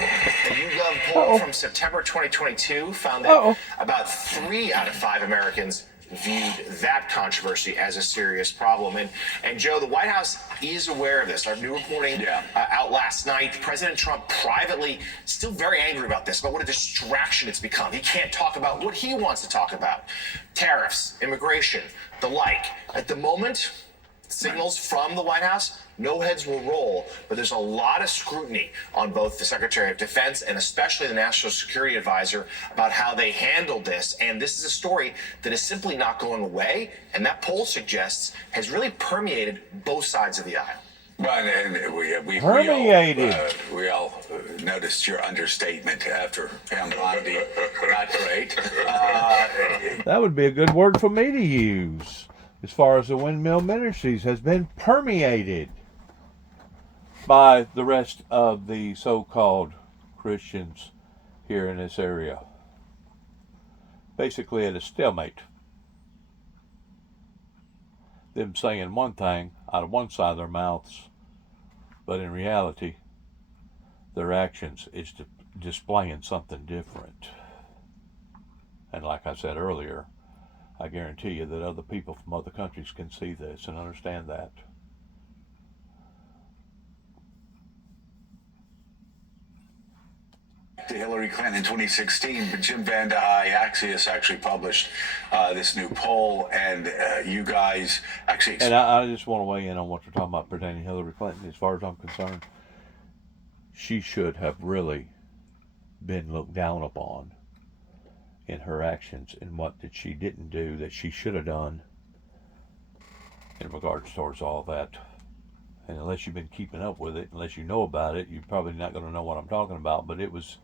YouGov poll from September 2022 found that about 3 out of 5 Americans viewed that controversy as a serious problem. And Joe, the White House is aware of this. Our new reporting out last night, President Trump privately still very angry about this, about what a distraction it's become. He can't talk about what he wants to talk about. Tariffs, immigration, the like. At the moment, signals from the White House, no heads will roll, but there's a lot of scrutiny on both the Secretary of Defense and especially the National Security Advisor about how they handled this. And this is a story that is simply not going away, and that poll suggests has really permeated both sides of the aisle. Well, and we all noticed your understatement after Pam Bondi. Not great. That would be a good word for me to use. As far as the Windmill Ministries has been permeated by the rest of the so-called Christians here in this area. Basically at a stalemate. Them saying one thing out of one side of their mouths, but in reality, their actions is displaying something different. And like I said earlier, I guarantee you that other people from other countries can see this and understand that. To Hillary Clinton in 2016, but Jim Van Dyke, Axios actually published this new poll, and you guys actually... And I just want to weigh in on what you're talking about pertaining to Hillary Clinton. As far as I'm concerned, she should have really been looked down upon in her actions and what that she didn't do that she should have done in regards towards all that. And unless you've been keeping up with it, unless you know about it, you're probably not going to know what I'm talking about. But it was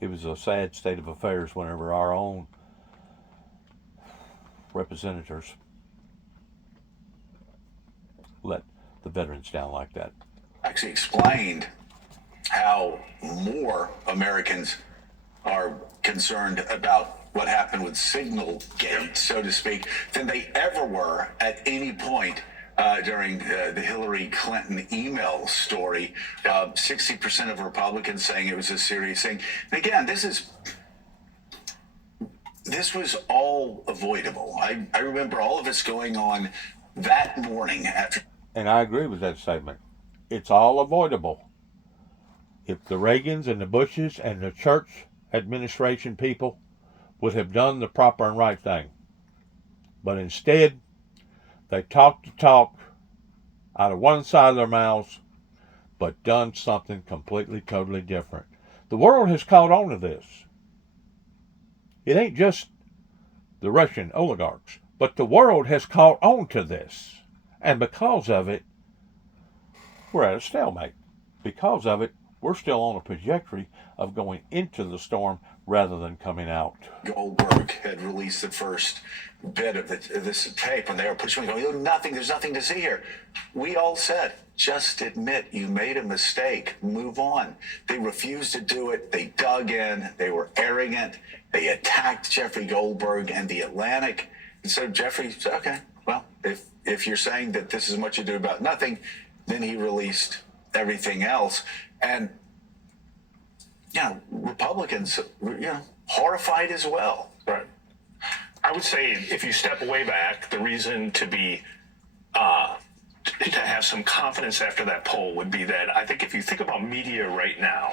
a sad state of affairs whenever our own representatives let the veterans down like that. Actually explained how more Americans are concerned about what happened with Signalgate, so to speak, than they ever were at any point during the Hillary Clinton email story. 60% of Republicans saying it was a serious thing. And again, this was all avoidable. I remember all of this going on that morning after. And I agree with that statement. It's all avoidable. If the Reagans and the Bushes and the church administration people would have done the proper and right thing. But instead, they talked the talk out of one side of their mouths, but done something completely, totally different. The world has caught on to this. It ain't just the Russian oligarchs, but the world has caught on to this. And because of it, we're at a stalemate. Because of it, we're still on a trajectory of going into the storm rather than coming out. Goldberg had released the first bit of this tape, and they were pushing me, going, "Oh, nothing, there's nothing to see here." We all said, just admit you made a mistake, move on. They refused to do it. They dug in. They were arrogant. They attacked Jeffrey Goldberg and the Atlantic. And so Jeffrey said, okay, well, if you're saying that this is what you do about nothing, then he released everything else. And Republicans, horrified as well. Right. I would say if you step way back, the reason to be to have some confidence after that poll would be that I think if you think about media right now,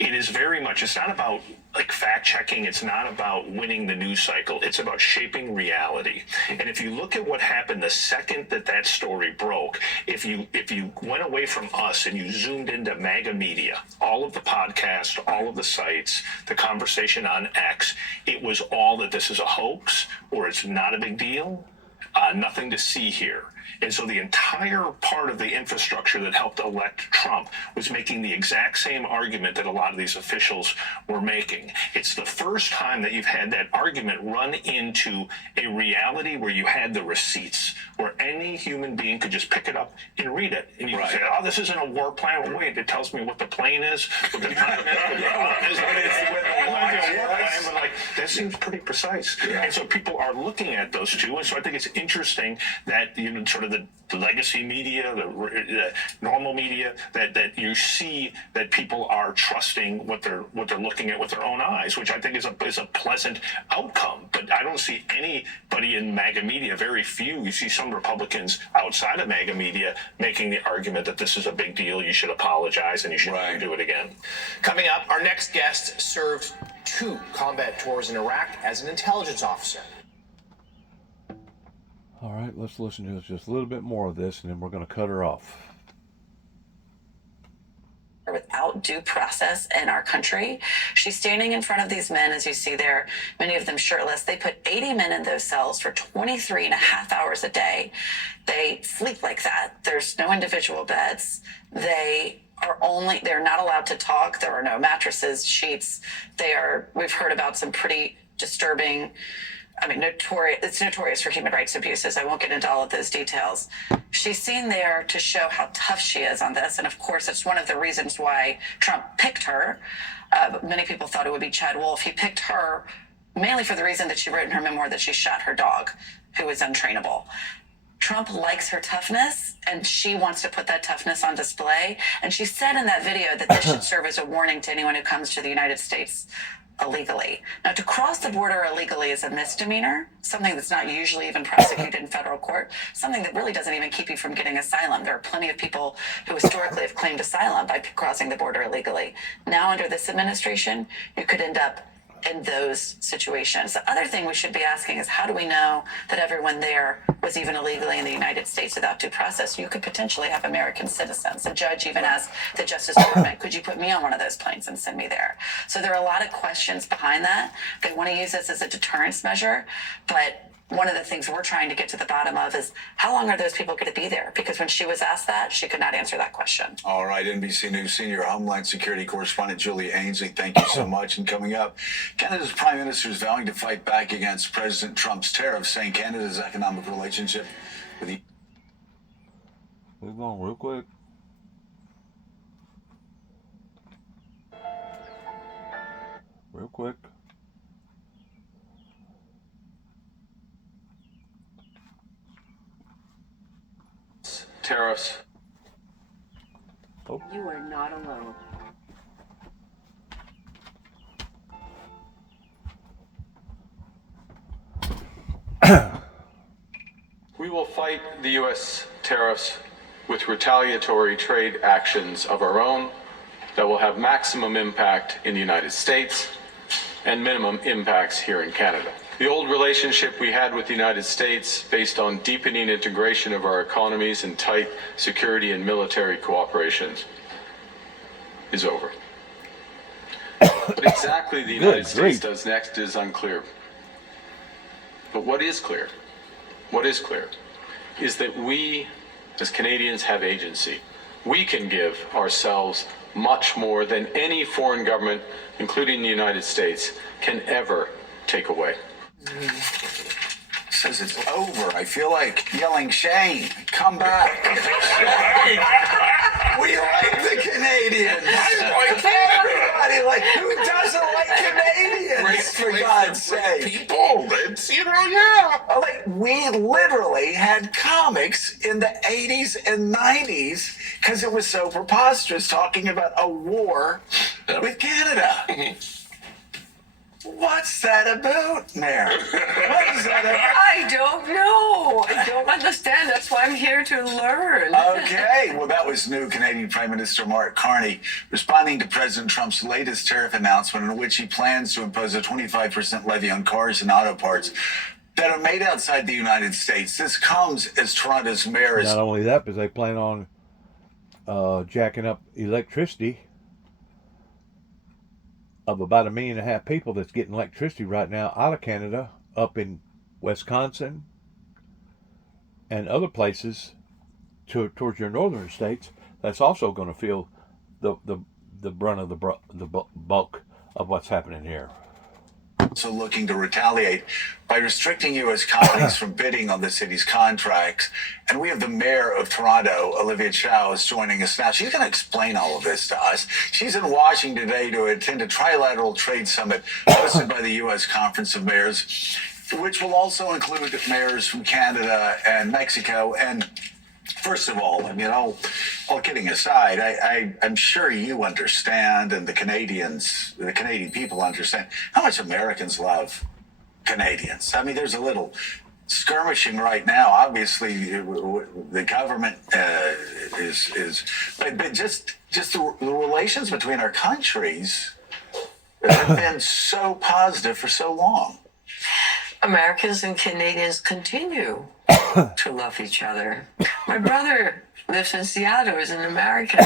it is very much, it's not about like fact checking, it's not about winning the news cycle, it's about shaping reality. And if you look at what happened the second that story broke, if you went away from us and you zoomed into MAGA media, all of the podcasts, all of the sites, the conversation on X, it was all that this is a hoax or it's not a big deal, nothing to see here. And so the entire part of the infrastructure that helped elect Trump was making the exact same argument that a lot of these officials were making. It's the first time that you've had that argument run into a reality where you had the receipts, where any human being could just pick it up and read it. And you can say, oh, this isn't a war plan. Well, wait, it tells me what the plane is, what the time is, what the bomb is. It might be a war plan, but that seems pretty precise. Yeah. And so people are looking at those two. And so I think it's interesting that, sort of the legacy media, the normal media, that you see that people are trusting what they're looking at with their own eyes, which I think is a pleasant outcome. But I don't see anybody in MAGA media, very few. You see some Republicans outside of MAGA media making the argument that this is a big deal, you should apologize, and you should never do it again. Coming up, our next guest served 2 combat tours in Iraq as an intelligence officer. All right, let's listen to just a little bit more of this, and then we're going to cut her off. Without due process in our country. She's standing in front of these men, as you see there, many of them shirtless. They put 80 men in those cells for 23 and a half hours a day. They sleep like that. There's no individual beds. They're not allowed to talk. There are no mattresses, sheets. We've heard about some pretty disturbing, it's notorious for human rights abuses. I won't get into all of those details. She's seen there to show how tough she is on this. And of course, it's one of the reasons why Trump picked her. Many people thought it would be Chad Wolf. He picked her mainly for the reason that she wrote in her memoir that she shot her dog, who was untrainable. Trump likes her toughness, and she wants to put that toughness on display. And she said in that video that this should serve as a warning to anyone who comes to the United States illegally. Now, to cross the border illegally is a misdemeanor, something that's not usually even prosecuted in federal court, something that really doesn't even keep you from getting asylum. There are plenty of people who historically have claimed asylum by crossing the border illegally. Now, under this administration, you could end up in those situations. The other thing we should be asking is, how do we know that everyone there was even illegally in the United States without due process? You could potentially have American citizens. The judge even asked the Justice Department, could you put me on one of those planes and send me there? So there are a lot of questions behind that. They want to use this as a deterrence measure, but one of the things we're trying to get to the bottom of is, how long are those people going to be there? Because when she was asked that, she could not answer that question. All right, NBC News senior Homeland Security correspondent Julia Ainsley, thank you so much. And coming up, Canada's Prime Minister is vowing to fight back against President Trump's tariffs, saying Canada's economic relationship with the... Move on real quick. Real quick. Tariffs. Oh. You are not alone. We will fight the U.S. tariffs with retaliatory trade actions of our own that will have maximum impact in the United States and minimum impacts here in Canada. The old relationship we had with the United States, based on deepening integration of our economies and tight security and military cooperation, is over. What exactly the United States does next is unclear. But what is clear is that we, as Canadians, have agency. We can give ourselves much more than any foreign government, including the United States, can ever take away. Says it's over. I feel like yelling, Shane, come back. Shane. We like the Canadians. I like Canada. Everybody, like, who doesn't like Canadians, for God's sake? People, it's, yeah. Like, we literally had comics in the 80s and 90s because it was so preposterous talking about a war with Canada. What's that about, Mayor? What is that about? I don't know. I don't understand. That's why I'm here to learn. Okay, well, that was new Canadian Prime Minister Mark Carney responding to President Trump's latest tariff announcement in which he plans to impose a 25% levy on cars and auto parts that are made outside the United States. This comes as Toronto's mayor is... Not only that, but they plan on jacking up electricity of about 1.5 million people that's getting electricity right now out of Canada, up in Wisconsin and other places towards your northern states. That's also going to feel the brunt of the bulk of what's happening here. Also looking to retaliate by restricting U.S. companies from bidding on the city's contracts. And we have the mayor of Toronto, Olivia Chow, is joining us now. She's going to explain all of this to us. She's in Washington today to attend a trilateral trade summit hosted by the U.S. Conference of Mayors, which will also include mayors from Canada and Mexico. And first of all, I mean, all kidding aside, I'm sure you understand, and the Canadian people understand how much Americans love Canadians. I mean, there's a little skirmishing right now. Obviously, the government but just the relations between our countries have been so positive for so long. Americans and Canadians continue to love each other. My brother lives in Seattle, is an American.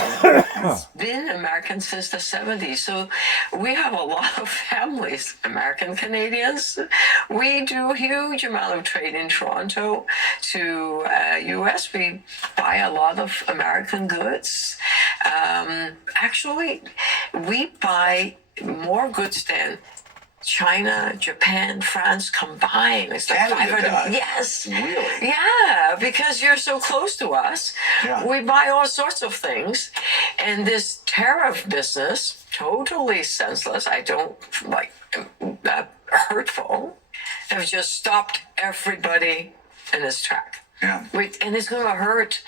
He's been American since the 70s. So we have a lot of families, American Canadians. We do a huge amount of trade in Toronto to U.S. We buy a lot of American goods. Actually, we buy more goods than China, Japan, France combined. It's like Canada 500. does? Yes. Really? Yeah, because you're so close to us. Yeah. We buy all sorts of things. And this tariff business, totally senseless. I don't like that, hurtful. Have just stopped everybody in its track. Yeah. And it's going to hurt.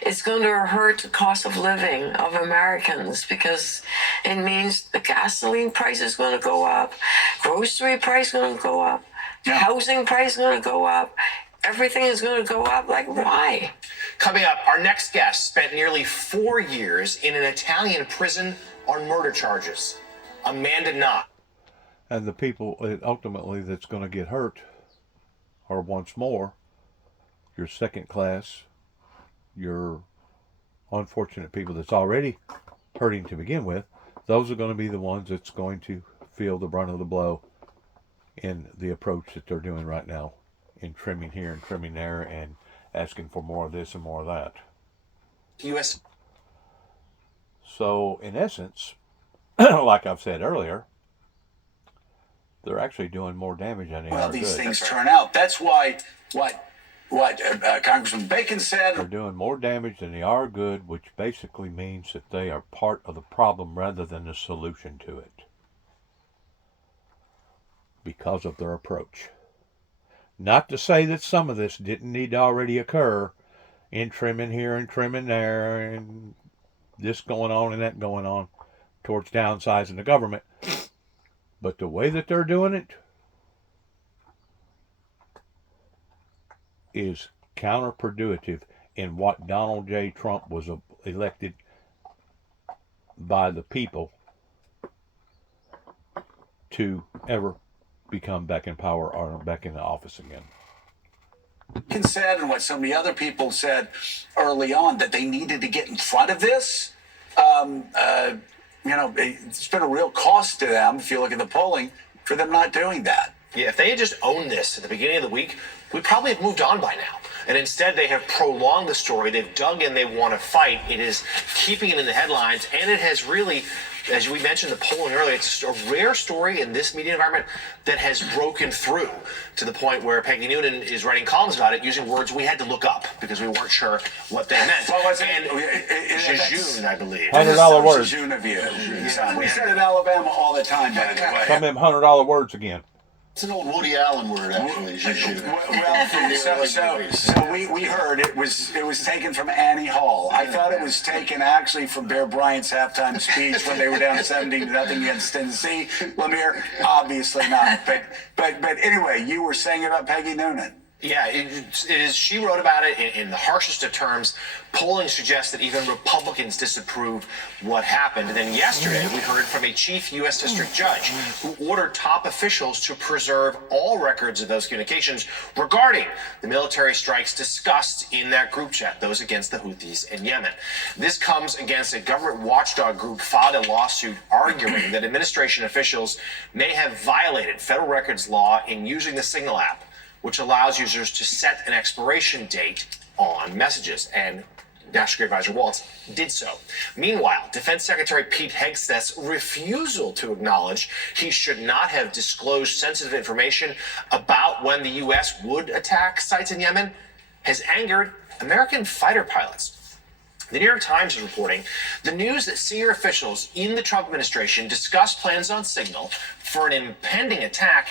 It's going to hurt the cost of living of Americans because it means the gasoline price is going to go up, grocery price is going to go up, housing price is going to go up, everything is going to go up. Like, why? Coming up, our next guest spent nearly 4 years in an Italian prison on murder charges. Amanda Knott. And the people ultimately that's going to get hurt are once more your second class, your unfortunate people that's already hurting to begin with. Those are going to be the ones that's going to feel the brunt of the blow in the approach that they're doing right now, in trimming here and trimming there and asking for more of this and more of that. U.S. So in essence, like I've said earlier, they're actually doing more damage than they are Well, good. these things turn out. That's why what what Congressman Bacon said. They're doing more damage than they are good, which basically means that they are part of the problem rather than the solution to it, because of their approach. Not to say that some of this didn't need to already occur, in trimming here and trimming there, and this going on and that going on towards downsizing the government. But the way that they're doing it is counterproductive in what Donald J. Trump was elected by the people to ever become back in power or back in the office again. Said, and what so many other people said early on, that they needed to get in front of this. It's been a real cost to them, if you look at the polling, for them not doing that. Yeah, if they had just owned this at the beginning of the week, we probably have moved on by now. And instead, they have prolonged the story. They've dug in. They want to fight. It is keeping it in the headlines. And it has really, as we mentioned the polling earlier, it's a rare story in this media environment that has broken through to the point where Peggy Noonan is writing columns about it using words we had to look up because we weren't sure what they meant. What was it? And jejune, I believe. $100 words. Jejune of you. Yeah, we said it in Alabama all the time, by the way. Some of them $100 words again. It's an old Woody Allen word, actually. So we heard it was taken from Annie Hall. I thought it was taken actually from Bear Bryant's halftime speech when they were down 17-0 against Tennessee. Lemire, obviously not. But anyway, you were saying about Peggy Noonan. Yeah, it is. She wrote about it in the harshest of terms. Polling suggests that even Republicans disapprove what happened. And then yesterday, we heard from a chief U.S. district judge who ordered top officials to preserve all records of those communications regarding the military strikes discussed in that group chat, those against the Houthis in Yemen. This comes against a government watchdog group filed a lawsuit arguing that administration officials may have violated federal records law in using the Signal app, which allows users to set an expiration date on messages, and National Security Advisor Waltz did so. Meanwhile, Defense Secretary Pete Hegseth's refusal to acknowledge he should not have disclosed sensitive information about when the U.S. would attack sites in Yemen has angered American fighter pilots. The New York Times is reporting the news that senior officials in the Trump administration discussed plans on Signal for an impending attack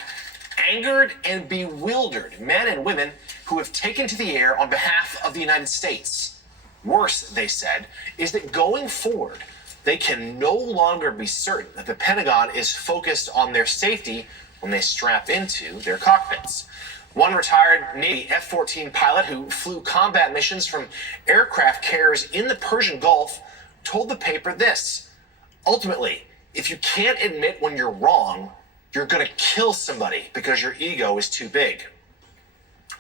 angered and bewildered men and women who have taken to the air on behalf of the United States. Worse, they said, is that going forward, they can no longer be certain that the Pentagon is focused on their safety when they strap into their cockpits. One retired Navy F-14 pilot who flew combat missions from aircraft carriers in the Persian Gulf told the paper this: ultimately, if you can't admit when you're wrong, you're going to kill somebody because your ego is too big.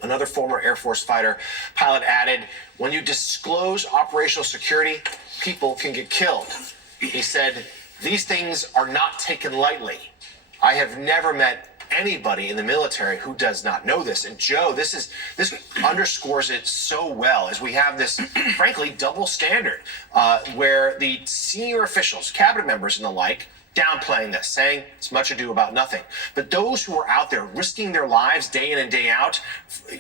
Another former Air Force fighter pilot added, when you disclose operational security, people can get killed. He said, these things are not taken lightly. I have never met anybody in the military who does not know this. And Joe, this underscores it so well, as we have this, frankly, double standard where the senior officials, cabinet members and the like, downplaying this, saying it's much ado about nothing. But those who are out there risking their lives day in and day out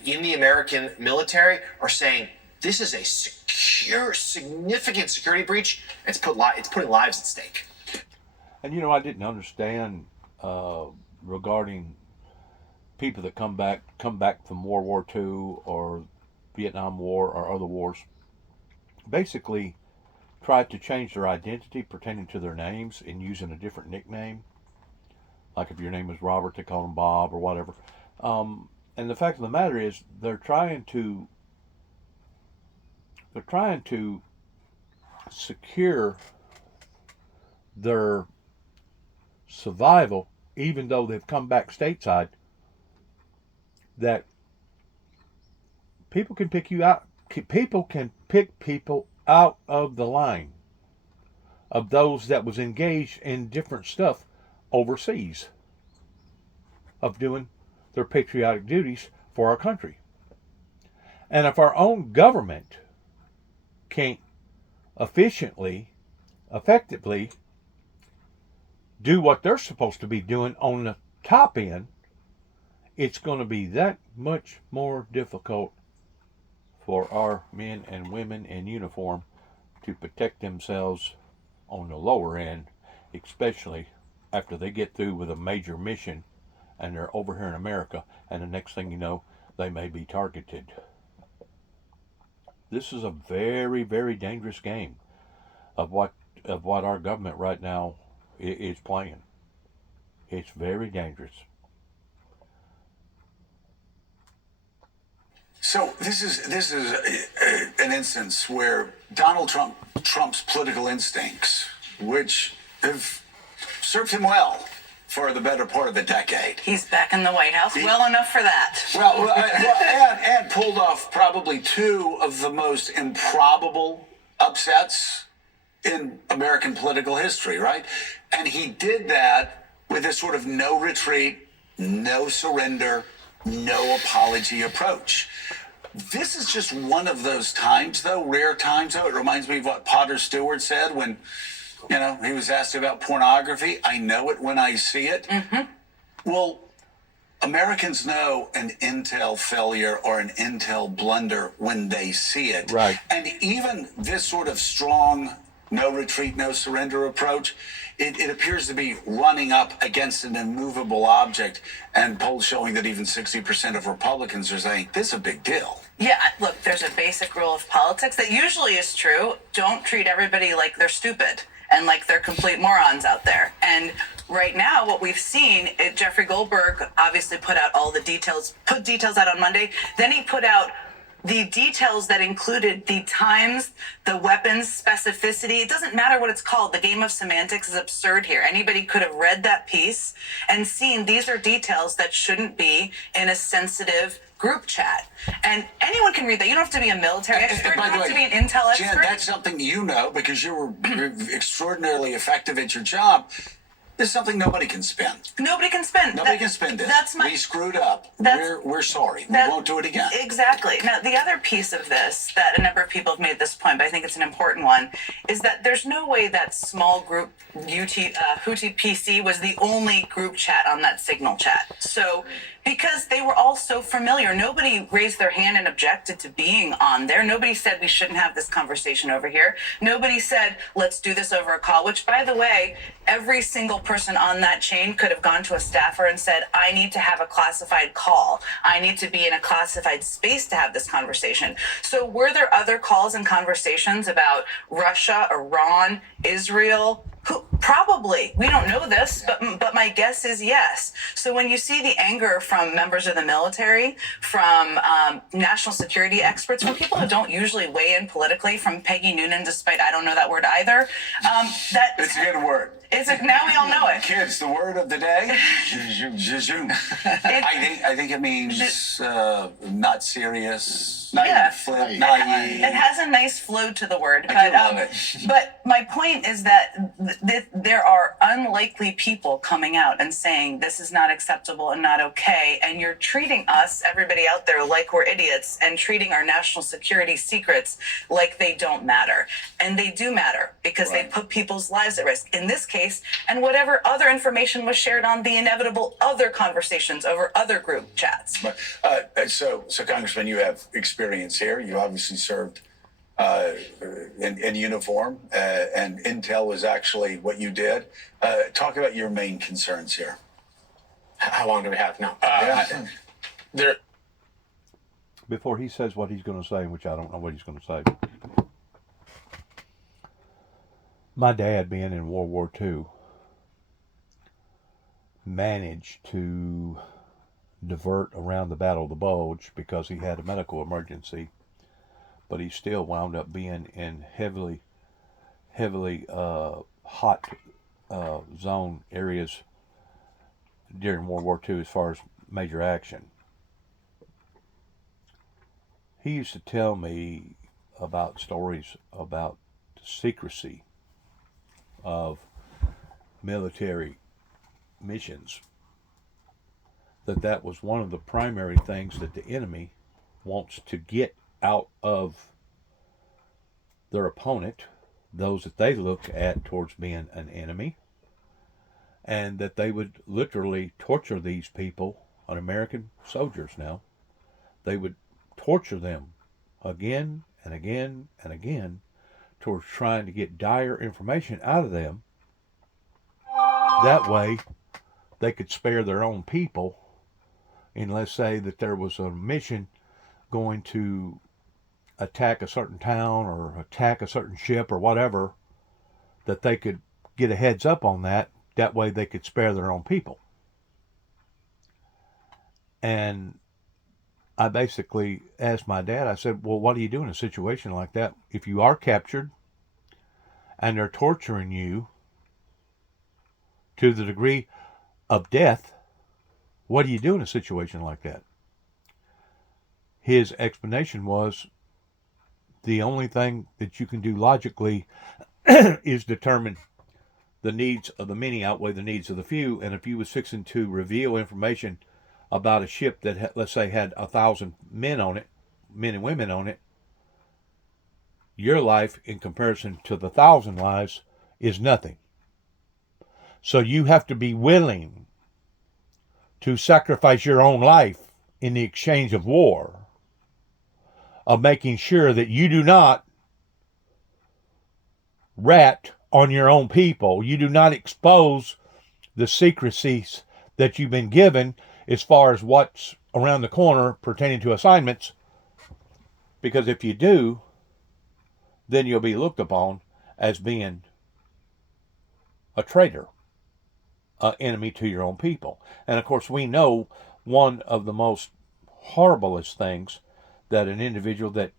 in the American military are saying this is a significant security breach. It's putting lives at stake. And I didn't understand regarding people that come back from World War II or Vietnam War or other wars, basically tried to change their identity pertaining to their names and using a different nickname. Like if your name was Robert, they call them Bob or whatever. And the fact of the matter is, they're trying to secure their survival, even though they've come back stateside, that people can pick you out. People can pick people out of the line of those that was engaged in different stuff overseas, of doing their patriotic duties for our country. And if our own government can't effectively do what they're supposed to be doing on the top end, it's going to be that much more difficult for our men and women in uniform to protect themselves on the lower end, especially after they get through with a major mission and they're over here in America, and the next thing you know, they may be targeted. This is a very, very dangerous game of what our government right now is playing. It's very dangerous. So this is an instance where Donald Trump's political instincts, which have served him well for the better part of a decade. He's back in the White House well enough for that. And pulled off probably two of the most improbable upsets in American political history, right? And he did that with this sort of no retreat, no surrender, no apology approach. This is just one of those times, though, rare times, though. It reminds me of what Potter Stewart said when, he was asked about pornography. I know it when I see it. Mm-hmm. Well, Americans know an intel failure or an intel blunder when they see it. Right. And even this sort of strong no retreat, no surrender approach, it appears to be running up against an immovable object, and polls showing that even 60% of Republicans are saying this is a big deal. Yeah, look, there's a basic rule of politics that usually is true. Don't treat everybody like they're stupid and like they're complete morons out there. And right now, what we've seen, Jeffrey Goldberg obviously put out all the details, put details out on Monday. Then he put out the details that included the times, the weapons, specificity. It doesn't matter what it's called. The game of semantics is absurd here. Anybody could have read that piece and seen these are details that shouldn't be in a sensitive group chat. And anyone can read that. You don't have to be a military expert. You don't have to be an intel expert. Jen, that's something you know because you were extraordinarily effective at your job. This is something nobody can spin. Nobody can spin. Nobody can spin this. We screwed up. We're sorry. We won't do it again. Exactly. Now, the other piece of this that a number of people have made this point, but I think it's an important one, is that there's no way that small group Houthi PC was the only group chat on that Signal chat. So, because they were all so familiar, nobody raised their hand and objected to being on there. Nobody said we shouldn't have this conversation over here. Nobody said, let's do this over a call, which, by the way, every single person on that chain could have gone to a staffer and said, I need to have a classified call. I need to be in a classified space to have this conversation. So were there other calls and conversations about Russia, Iran, Israel? Probably. We don't know this, but my guess is yes. So when you see the anger from members of the military, from national security experts, from people who don't usually weigh in politically, from Peggy Noonan, despite I don't know that word either, it's a good word. Now we all know it. Kids, the word of the day, zhuzh. I think it means not serious, naive. It has a nice flow to the word. I do love it. But my point is that there are unlikely people coming out and saying this is not acceptable and not okay, and you're treating us, everybody out there, like we're idiots, and treating our national security secrets like they don't matter. And they do matter because they put people's lives at risk. In this case, and whatever other information was shared on the inevitable other conversations over other group chats. So Congressman, you have experience here. You obviously served in uniform, and intel was actually what you did. Talk about your main concerns here. How long do we have now? Before he says what he's going to say, which I don't know what he's going to say. My dad, being in World War II, managed to divert around the Battle of the Bulge because he had a medical emergency, but he still wound up being in heavily hot zone areas during World War II as far as major action. He used to tell me about stories about the secrecy of military missions, that was one of the primary things that the enemy wants to get out of their opponent, those that they look at towards being an enemy, and that they would literally torture these people, on American soldiers now. They would torture them again and again and again towards trying to get dire information out of them. That way, they could spare their own people. And let's say that there was a mission going to attack a certain town or attack a certain ship or whatever, that they could get a heads up on that. That way they could spare their own people. And I basically asked my dad, I said, well, what do you do in a situation like that? If you are captured and they're torturing you to the degree of death, what do you do in a situation like that? His explanation was, the only thing that you can do logically is determine the needs of the many outweigh the needs of the few. And if you was fixing to reveal information about a ship that, let's say, had 1,000 men on it, men and women on it, your life in comparison to the 1,000 lives is nothing. So you have to be willing to sacrifice your own life in the exchange of war, of making sure that you do not rat on your own people. You do not expose the secrecies that you've been given as far as what's around the corner pertaining to assignments. Because if you do, then you'll be looked upon as being a traitor, an enemy to your own people. And of course, we know one of the most horriblest things that an individual that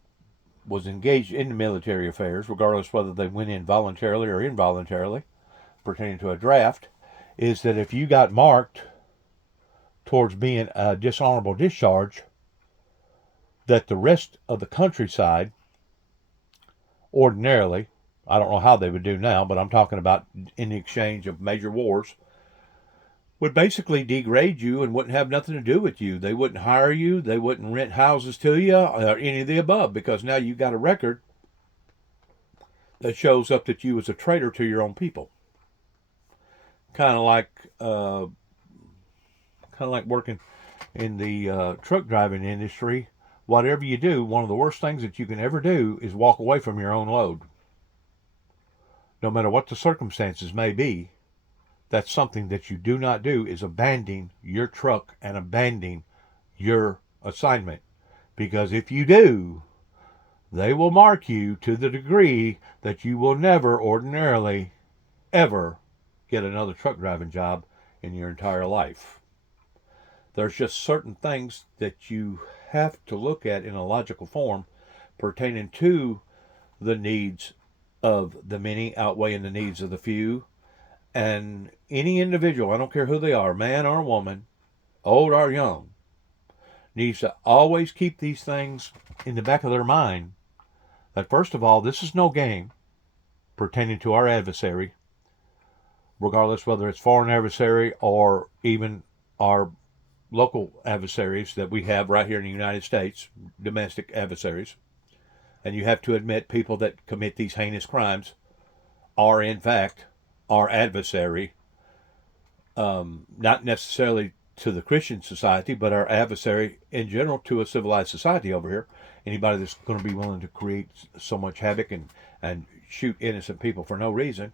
was engaged in military affairs, regardless whether they went in voluntarily or involuntarily, pertaining to a draft, is that if you got marked towards being a dishonorable discharge, that the rest of the countryside, ordinarily, I don't know how they would do now, but I'm talking about in the exchange of major wars, would basically degrade you and wouldn't have nothing to do with you. They wouldn't hire you. They wouldn't rent houses to you or any of the above, because now you got a record that shows up that you was a traitor to your own people. Kind of like working in the truck driving industry. Whatever you do, one of the worst things that you can ever do is walk away from your own load. No matter what the circumstances may be, that's something that you do not do, is abandon your truck and abandon your assignment. Because if you do, they will mark you to the degree that you will never ordinarily ever get another truck driving job in your entire life. There's just certain things that you have to look at in a logical form pertaining to the needs of the many outweighing the needs of the few. And any individual, I don't care who they are, man or woman, old or young, needs to always keep these things in the back of their mind. That first of all, this is no game pertaining to our adversary, regardless whether it's foreign adversary or even our local adversaries that we have right here in the United States, domestic adversaries. And you have to admit, people that commit these heinous crimes are in fact our adversary, not necessarily to the Christian society, but our adversary in general to a civilized society over here. Anybody that's going to be willing to create so much havoc and shoot innocent people for no reason.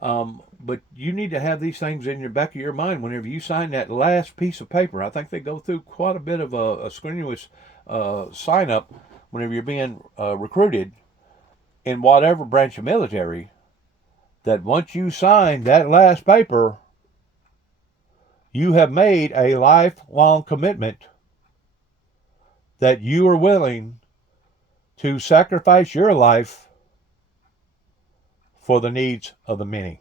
But you need to have these things in your back of your mind whenever you sign that last piece of paper. I think they go through quite a bit of a strenuous sign up whenever you're being recruited in whatever branch of military, that once you sign that last paper, you have made a lifelong commitment that you are willing to sacrifice your life for the needs of the many,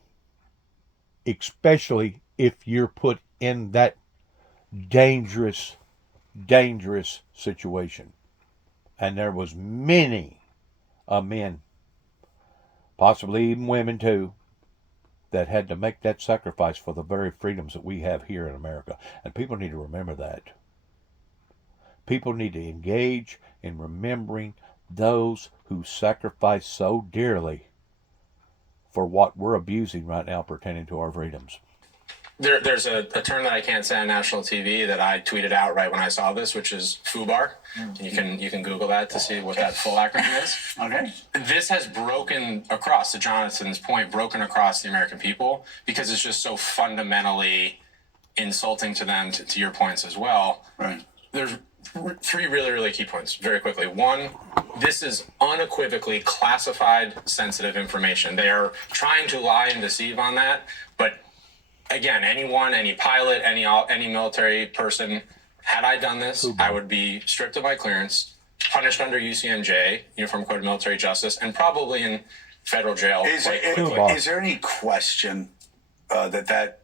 especially if you're put in that dangerous situation. And there was many men, possibly even women too, that had to make that sacrifice for the very freedoms that we have here in America. And people need to remember that. People need to engage in remembering those who sacrificed so dearly for what we're abusing right now pertaining to our freedoms. There's a term that I can't say on national TV that I tweeted out right when I saw this, which is FUBAR. You can Google that to see what that full acronym is. Okay. This has broken across, to Jonathan's point, broken across the American people because it's just so fundamentally insulting to them, to your points as well. Right. There's three really, really key points very quickly. One, this is unequivocally classified, sensitive information. They are trying to lie and deceive on that, but again, anyone, any pilot, any military person, had I done this, I would be stripped of my clearance, punished under UCMJ, Uniform Code of Military Justice, and probably in federal jail. Is there any question that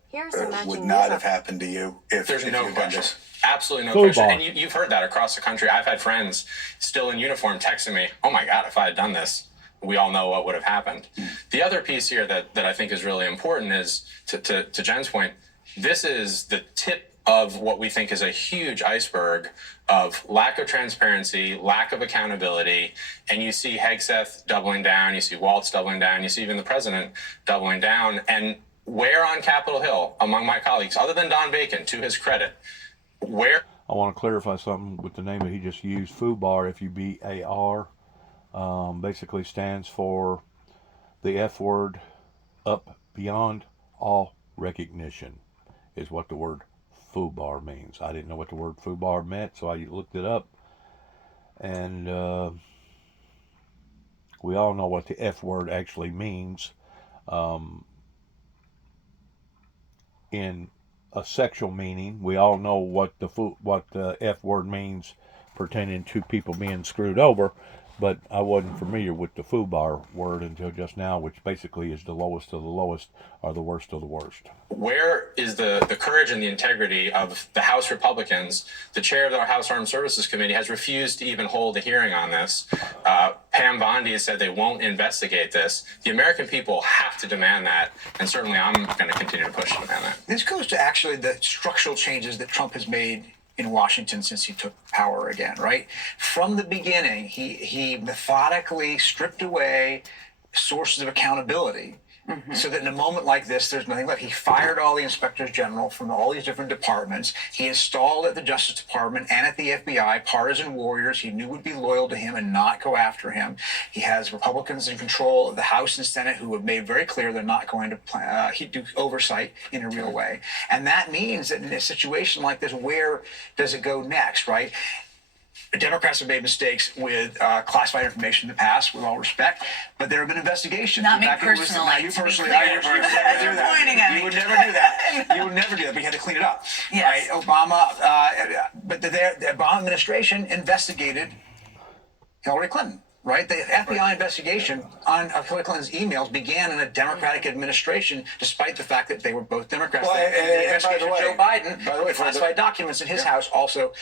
would not have happened to you if there's no you question? this? Absolutely no question. And you've heard that across the country. I've had friends still in uniform texting me, "Oh my God, if I had done this, we all know what would have happened." The other piece here that I think is really important is, to Jen's point, this is the tip of what we think is a huge iceberg of lack of transparency, lack of accountability, and you see Hegseth doubling down, you see Waltz doubling down, you see even the president doubling down. And where on Capitol Hill, among my colleagues, other than Don Bacon, to his credit, where... I want to clarify something with the name that he just used, FUBAR, F-U-B-A-R. Basically stands for the F word, up beyond all recognition, is what the word FUBAR means. I didn't know what the word FUBAR meant, so I looked it up, and we all know what the F word actually means in a sexual meaning. We all know what the F word means pertaining to people being screwed over, but I wasn't familiar with the FUBAR word until just now, which basically is the lowest of the lowest or the worst of the worst. Where is the courage and the integrity of the House Republicans? The chair of our House Armed Services Committee has refused to even hold a hearing on this. Pam Bondi has said they won't investigate this. The American people have to demand that, and certainly I'm going to continue to push to demand that. This goes to actually the structural changes that Trump has made in Washington since he took power again, right? From the beginning, he methodically stripped away sources of accountability so that in a moment like this, there's nothing left. He fired all the inspectors general from all these different departments. He installed at the Justice Department and at the FBI partisan warriors he knew would be loyal to him and not go after him. He has Republicans in control of the House and Senate who have made very clear they're not going to do oversight in a real way. And that means that in a situation like this, where does it go next, right? Democrats have made mistakes with classified information in the past, with all respect, but there have been investigations. Not me personally. Not you personally. You would never do that. You would never do that. You would never do that. But you had to clean it up. Yes. Right? Obama, but the Obama administration investigated Hillary Clinton. Right? The FBI investigation on Hillary Clinton's emails began in a Democratic administration, despite the fact that they were both Democrats. Well, the investigation of Joe Biden, by the way, classified documents in his house, also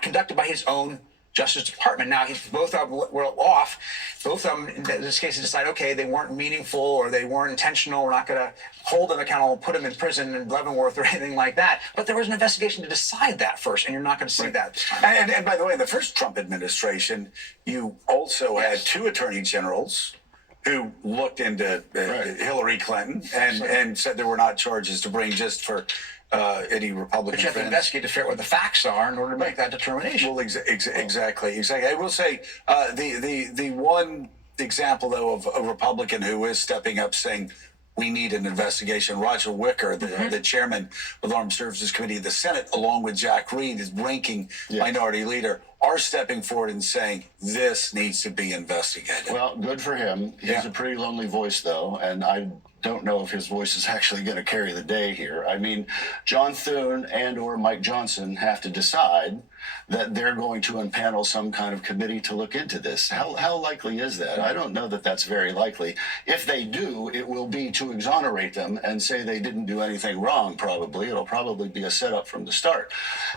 conducted by his own Justice Department. Now, both of them were off. Both of them, in this case, decided, okay, they weren't meaningful or they weren't intentional. We're not going to hold them accountable and put them in prison in Leavenworth or anything like that. But there was an investigation to decide that first, and you're not going to see that this time. And by the way, in the first Trump administration, you also had two attorney generals who looked into Hillary Clinton and said there were not charges to bring just for any Republican. But you have to investigate to figure out what the facts are in order to make that determination. Well, exactly. I will say the one example, though, of a Republican who is stepping up saying we need an investigation, Roger Wicker, the chairman of the Armed Services Committee of the Senate, along with Jack Reed, his ranking minority leader, are stepping forward and saying this needs to be investigated. Well, good for him. He's a pretty lonely voice, though, and I don't know if his voice is actually going to carry the day here. I mean, John Thune and or Mike Johnson have to decide that they're going to impanel some kind of committee to look into this. How likely is that? I don't know that that's very likely. If they do, it will be to exonerate them and say they didn't do anything wrong, probably. It'll probably be a setup from the start.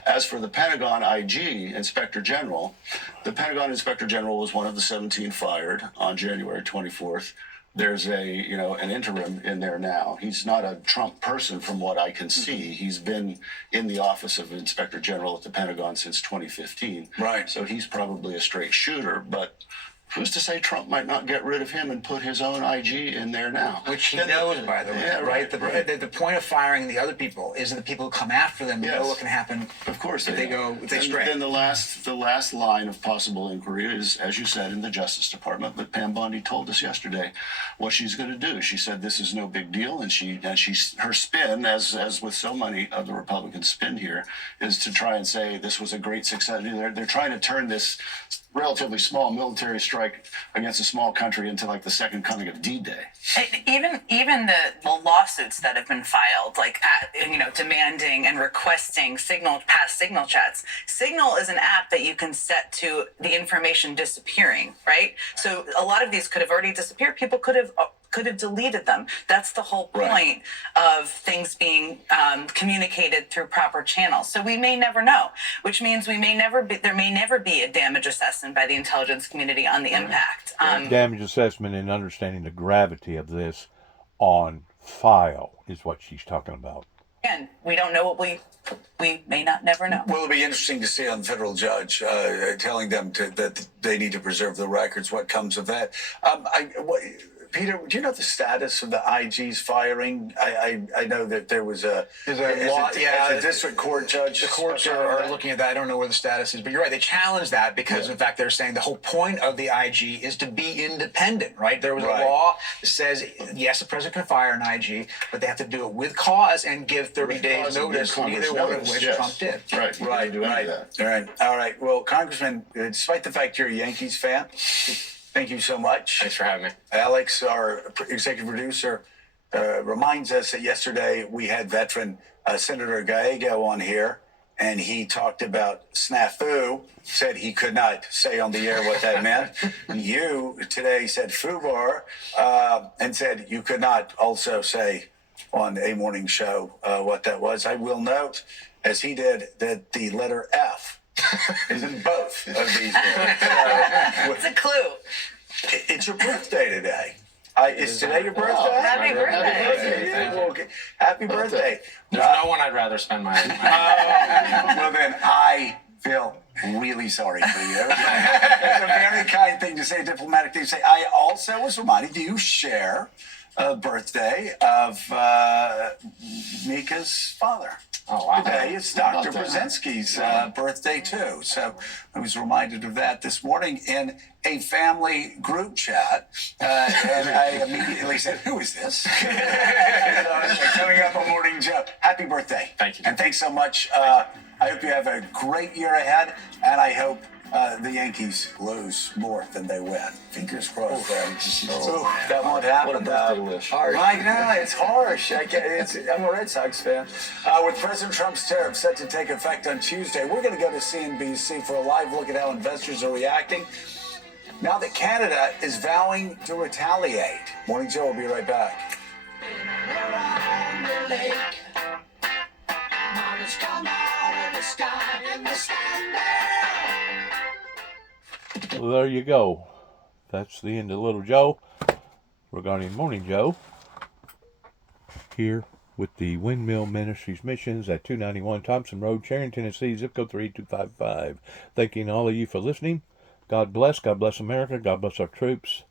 As for the Pentagon IG, Inspector General, the Pentagon Inspector General was one of the 17 fired on January 24th. There's an interim in there now. He's not a Trump person from what I can see. He's been in the office of Inspector General at the Pentagon since 2015. Right. So he's probably a straight shooter. But who's to say Trump might not get rid of him and put his own IG in there now? Which he knows, by the way, Yeah, right? right. The point of firing the other people is that the people who come after them know what can happen. Of course, if they stray. Then the last line of possible inquiry is, as you said, in the Justice Department. But Pam Bondi told us yesterday what she's going to do. She said this is no big deal, and her spin, as with so many of the Republicans' spin here, is to try and say this was a great success. They're trying to turn this relatively small military strike against a small country into like the second coming of D-Day. Even the lawsuits that have been filed, like demanding and requesting past Signal chats. Signal is an app that you can set to the information disappearing, right? So a lot of these could have already disappeared. People could have deleted them. That's the whole point of things being communicated through proper channels. So we may never know, which means there may never be a damage assessment by the intelligence community on the impact. Damage assessment and understanding the gravity of this on file is what she's talking about. Again, we don't know what we may not never know. Well, it'll be interesting to see on the federal judge telling them that they need to preserve the records. What comes of that? Peter, do you know the status of the IG's firing? I know that there was a district court judge. The courts are looking at that. I don't know where the status is, but you're right. They challenged that because, in fact, they're saying the whole point of the IG is to be independent, right? There was a law that says, yes, the president can fire an IG, but they have to do it with cause and give 30 days notice, neither one of which Trump did. All right. Well, Congressman, despite the fact you're a Yankees fan, thank you so much. Thanks for having me. Alex, our executive producer, reminds us that yesterday we had veteran Senator Gallego on here, and he talked about snafu, said he could not say on the air what that meant. You today said fubar, and said you could not also say on a morning show what that was. I will note, as he did, that the letter F is in both of these words. It's a clue. It's your birthday today. Is today your birthday? Oh, happy birthday. Happy birthday. There's no one I'd rather spend my life. Well, then I feel really sorry for you. It's a very kind thing to say, diplomatic thing to say. I also was reminded, do you share a birthday of Mika's father? Oh, wow. Today is Dr. Brzezinski's birthday, too. So I was reminded of that this morning in a family group chat. And I immediately said, who is this? Coming up on Morning Joe. Happy birthday. Thank you. And thanks so much. I hope you have a great year ahead. And I hope the Yankees lose more than they win. Fingers crossed. That won't happen. What a birthday wish. I know, it's harsh. I'm a Red Sox fan. With President Trump's tariff set to take effect on Tuesday, we're going to go to CNBC for a live look at how investors are reacting now that Canada is vowing to retaliate. Morning Joe will be right back. Well, there you go. That's the end of Little Joe regarding Morning Joe here with the Windmill Ministries missions at 291 Thompson Road, Sharon, Tennessee, zip code 38255. Thanking all of you for listening. God bless America. God bless our troops.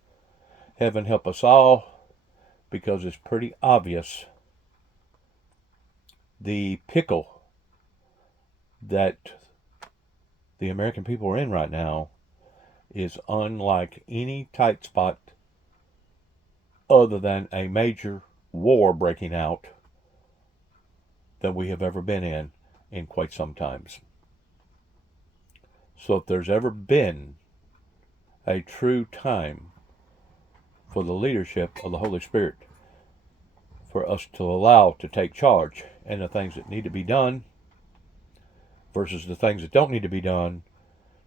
Heaven help us all, because it's pretty obvious the pickle that the American people are in right now is unlike any tight spot other than a major war breaking out that we have ever been in quite some times. So if there's ever been a true time for the leadership of the Holy Spirit, for us to allow to take charge and the things that need to be done versus the things that don't need to be done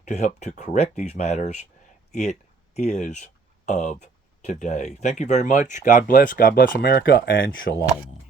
to help to correct these matters, it is of today. Thank you very much. God bless America, and shalom.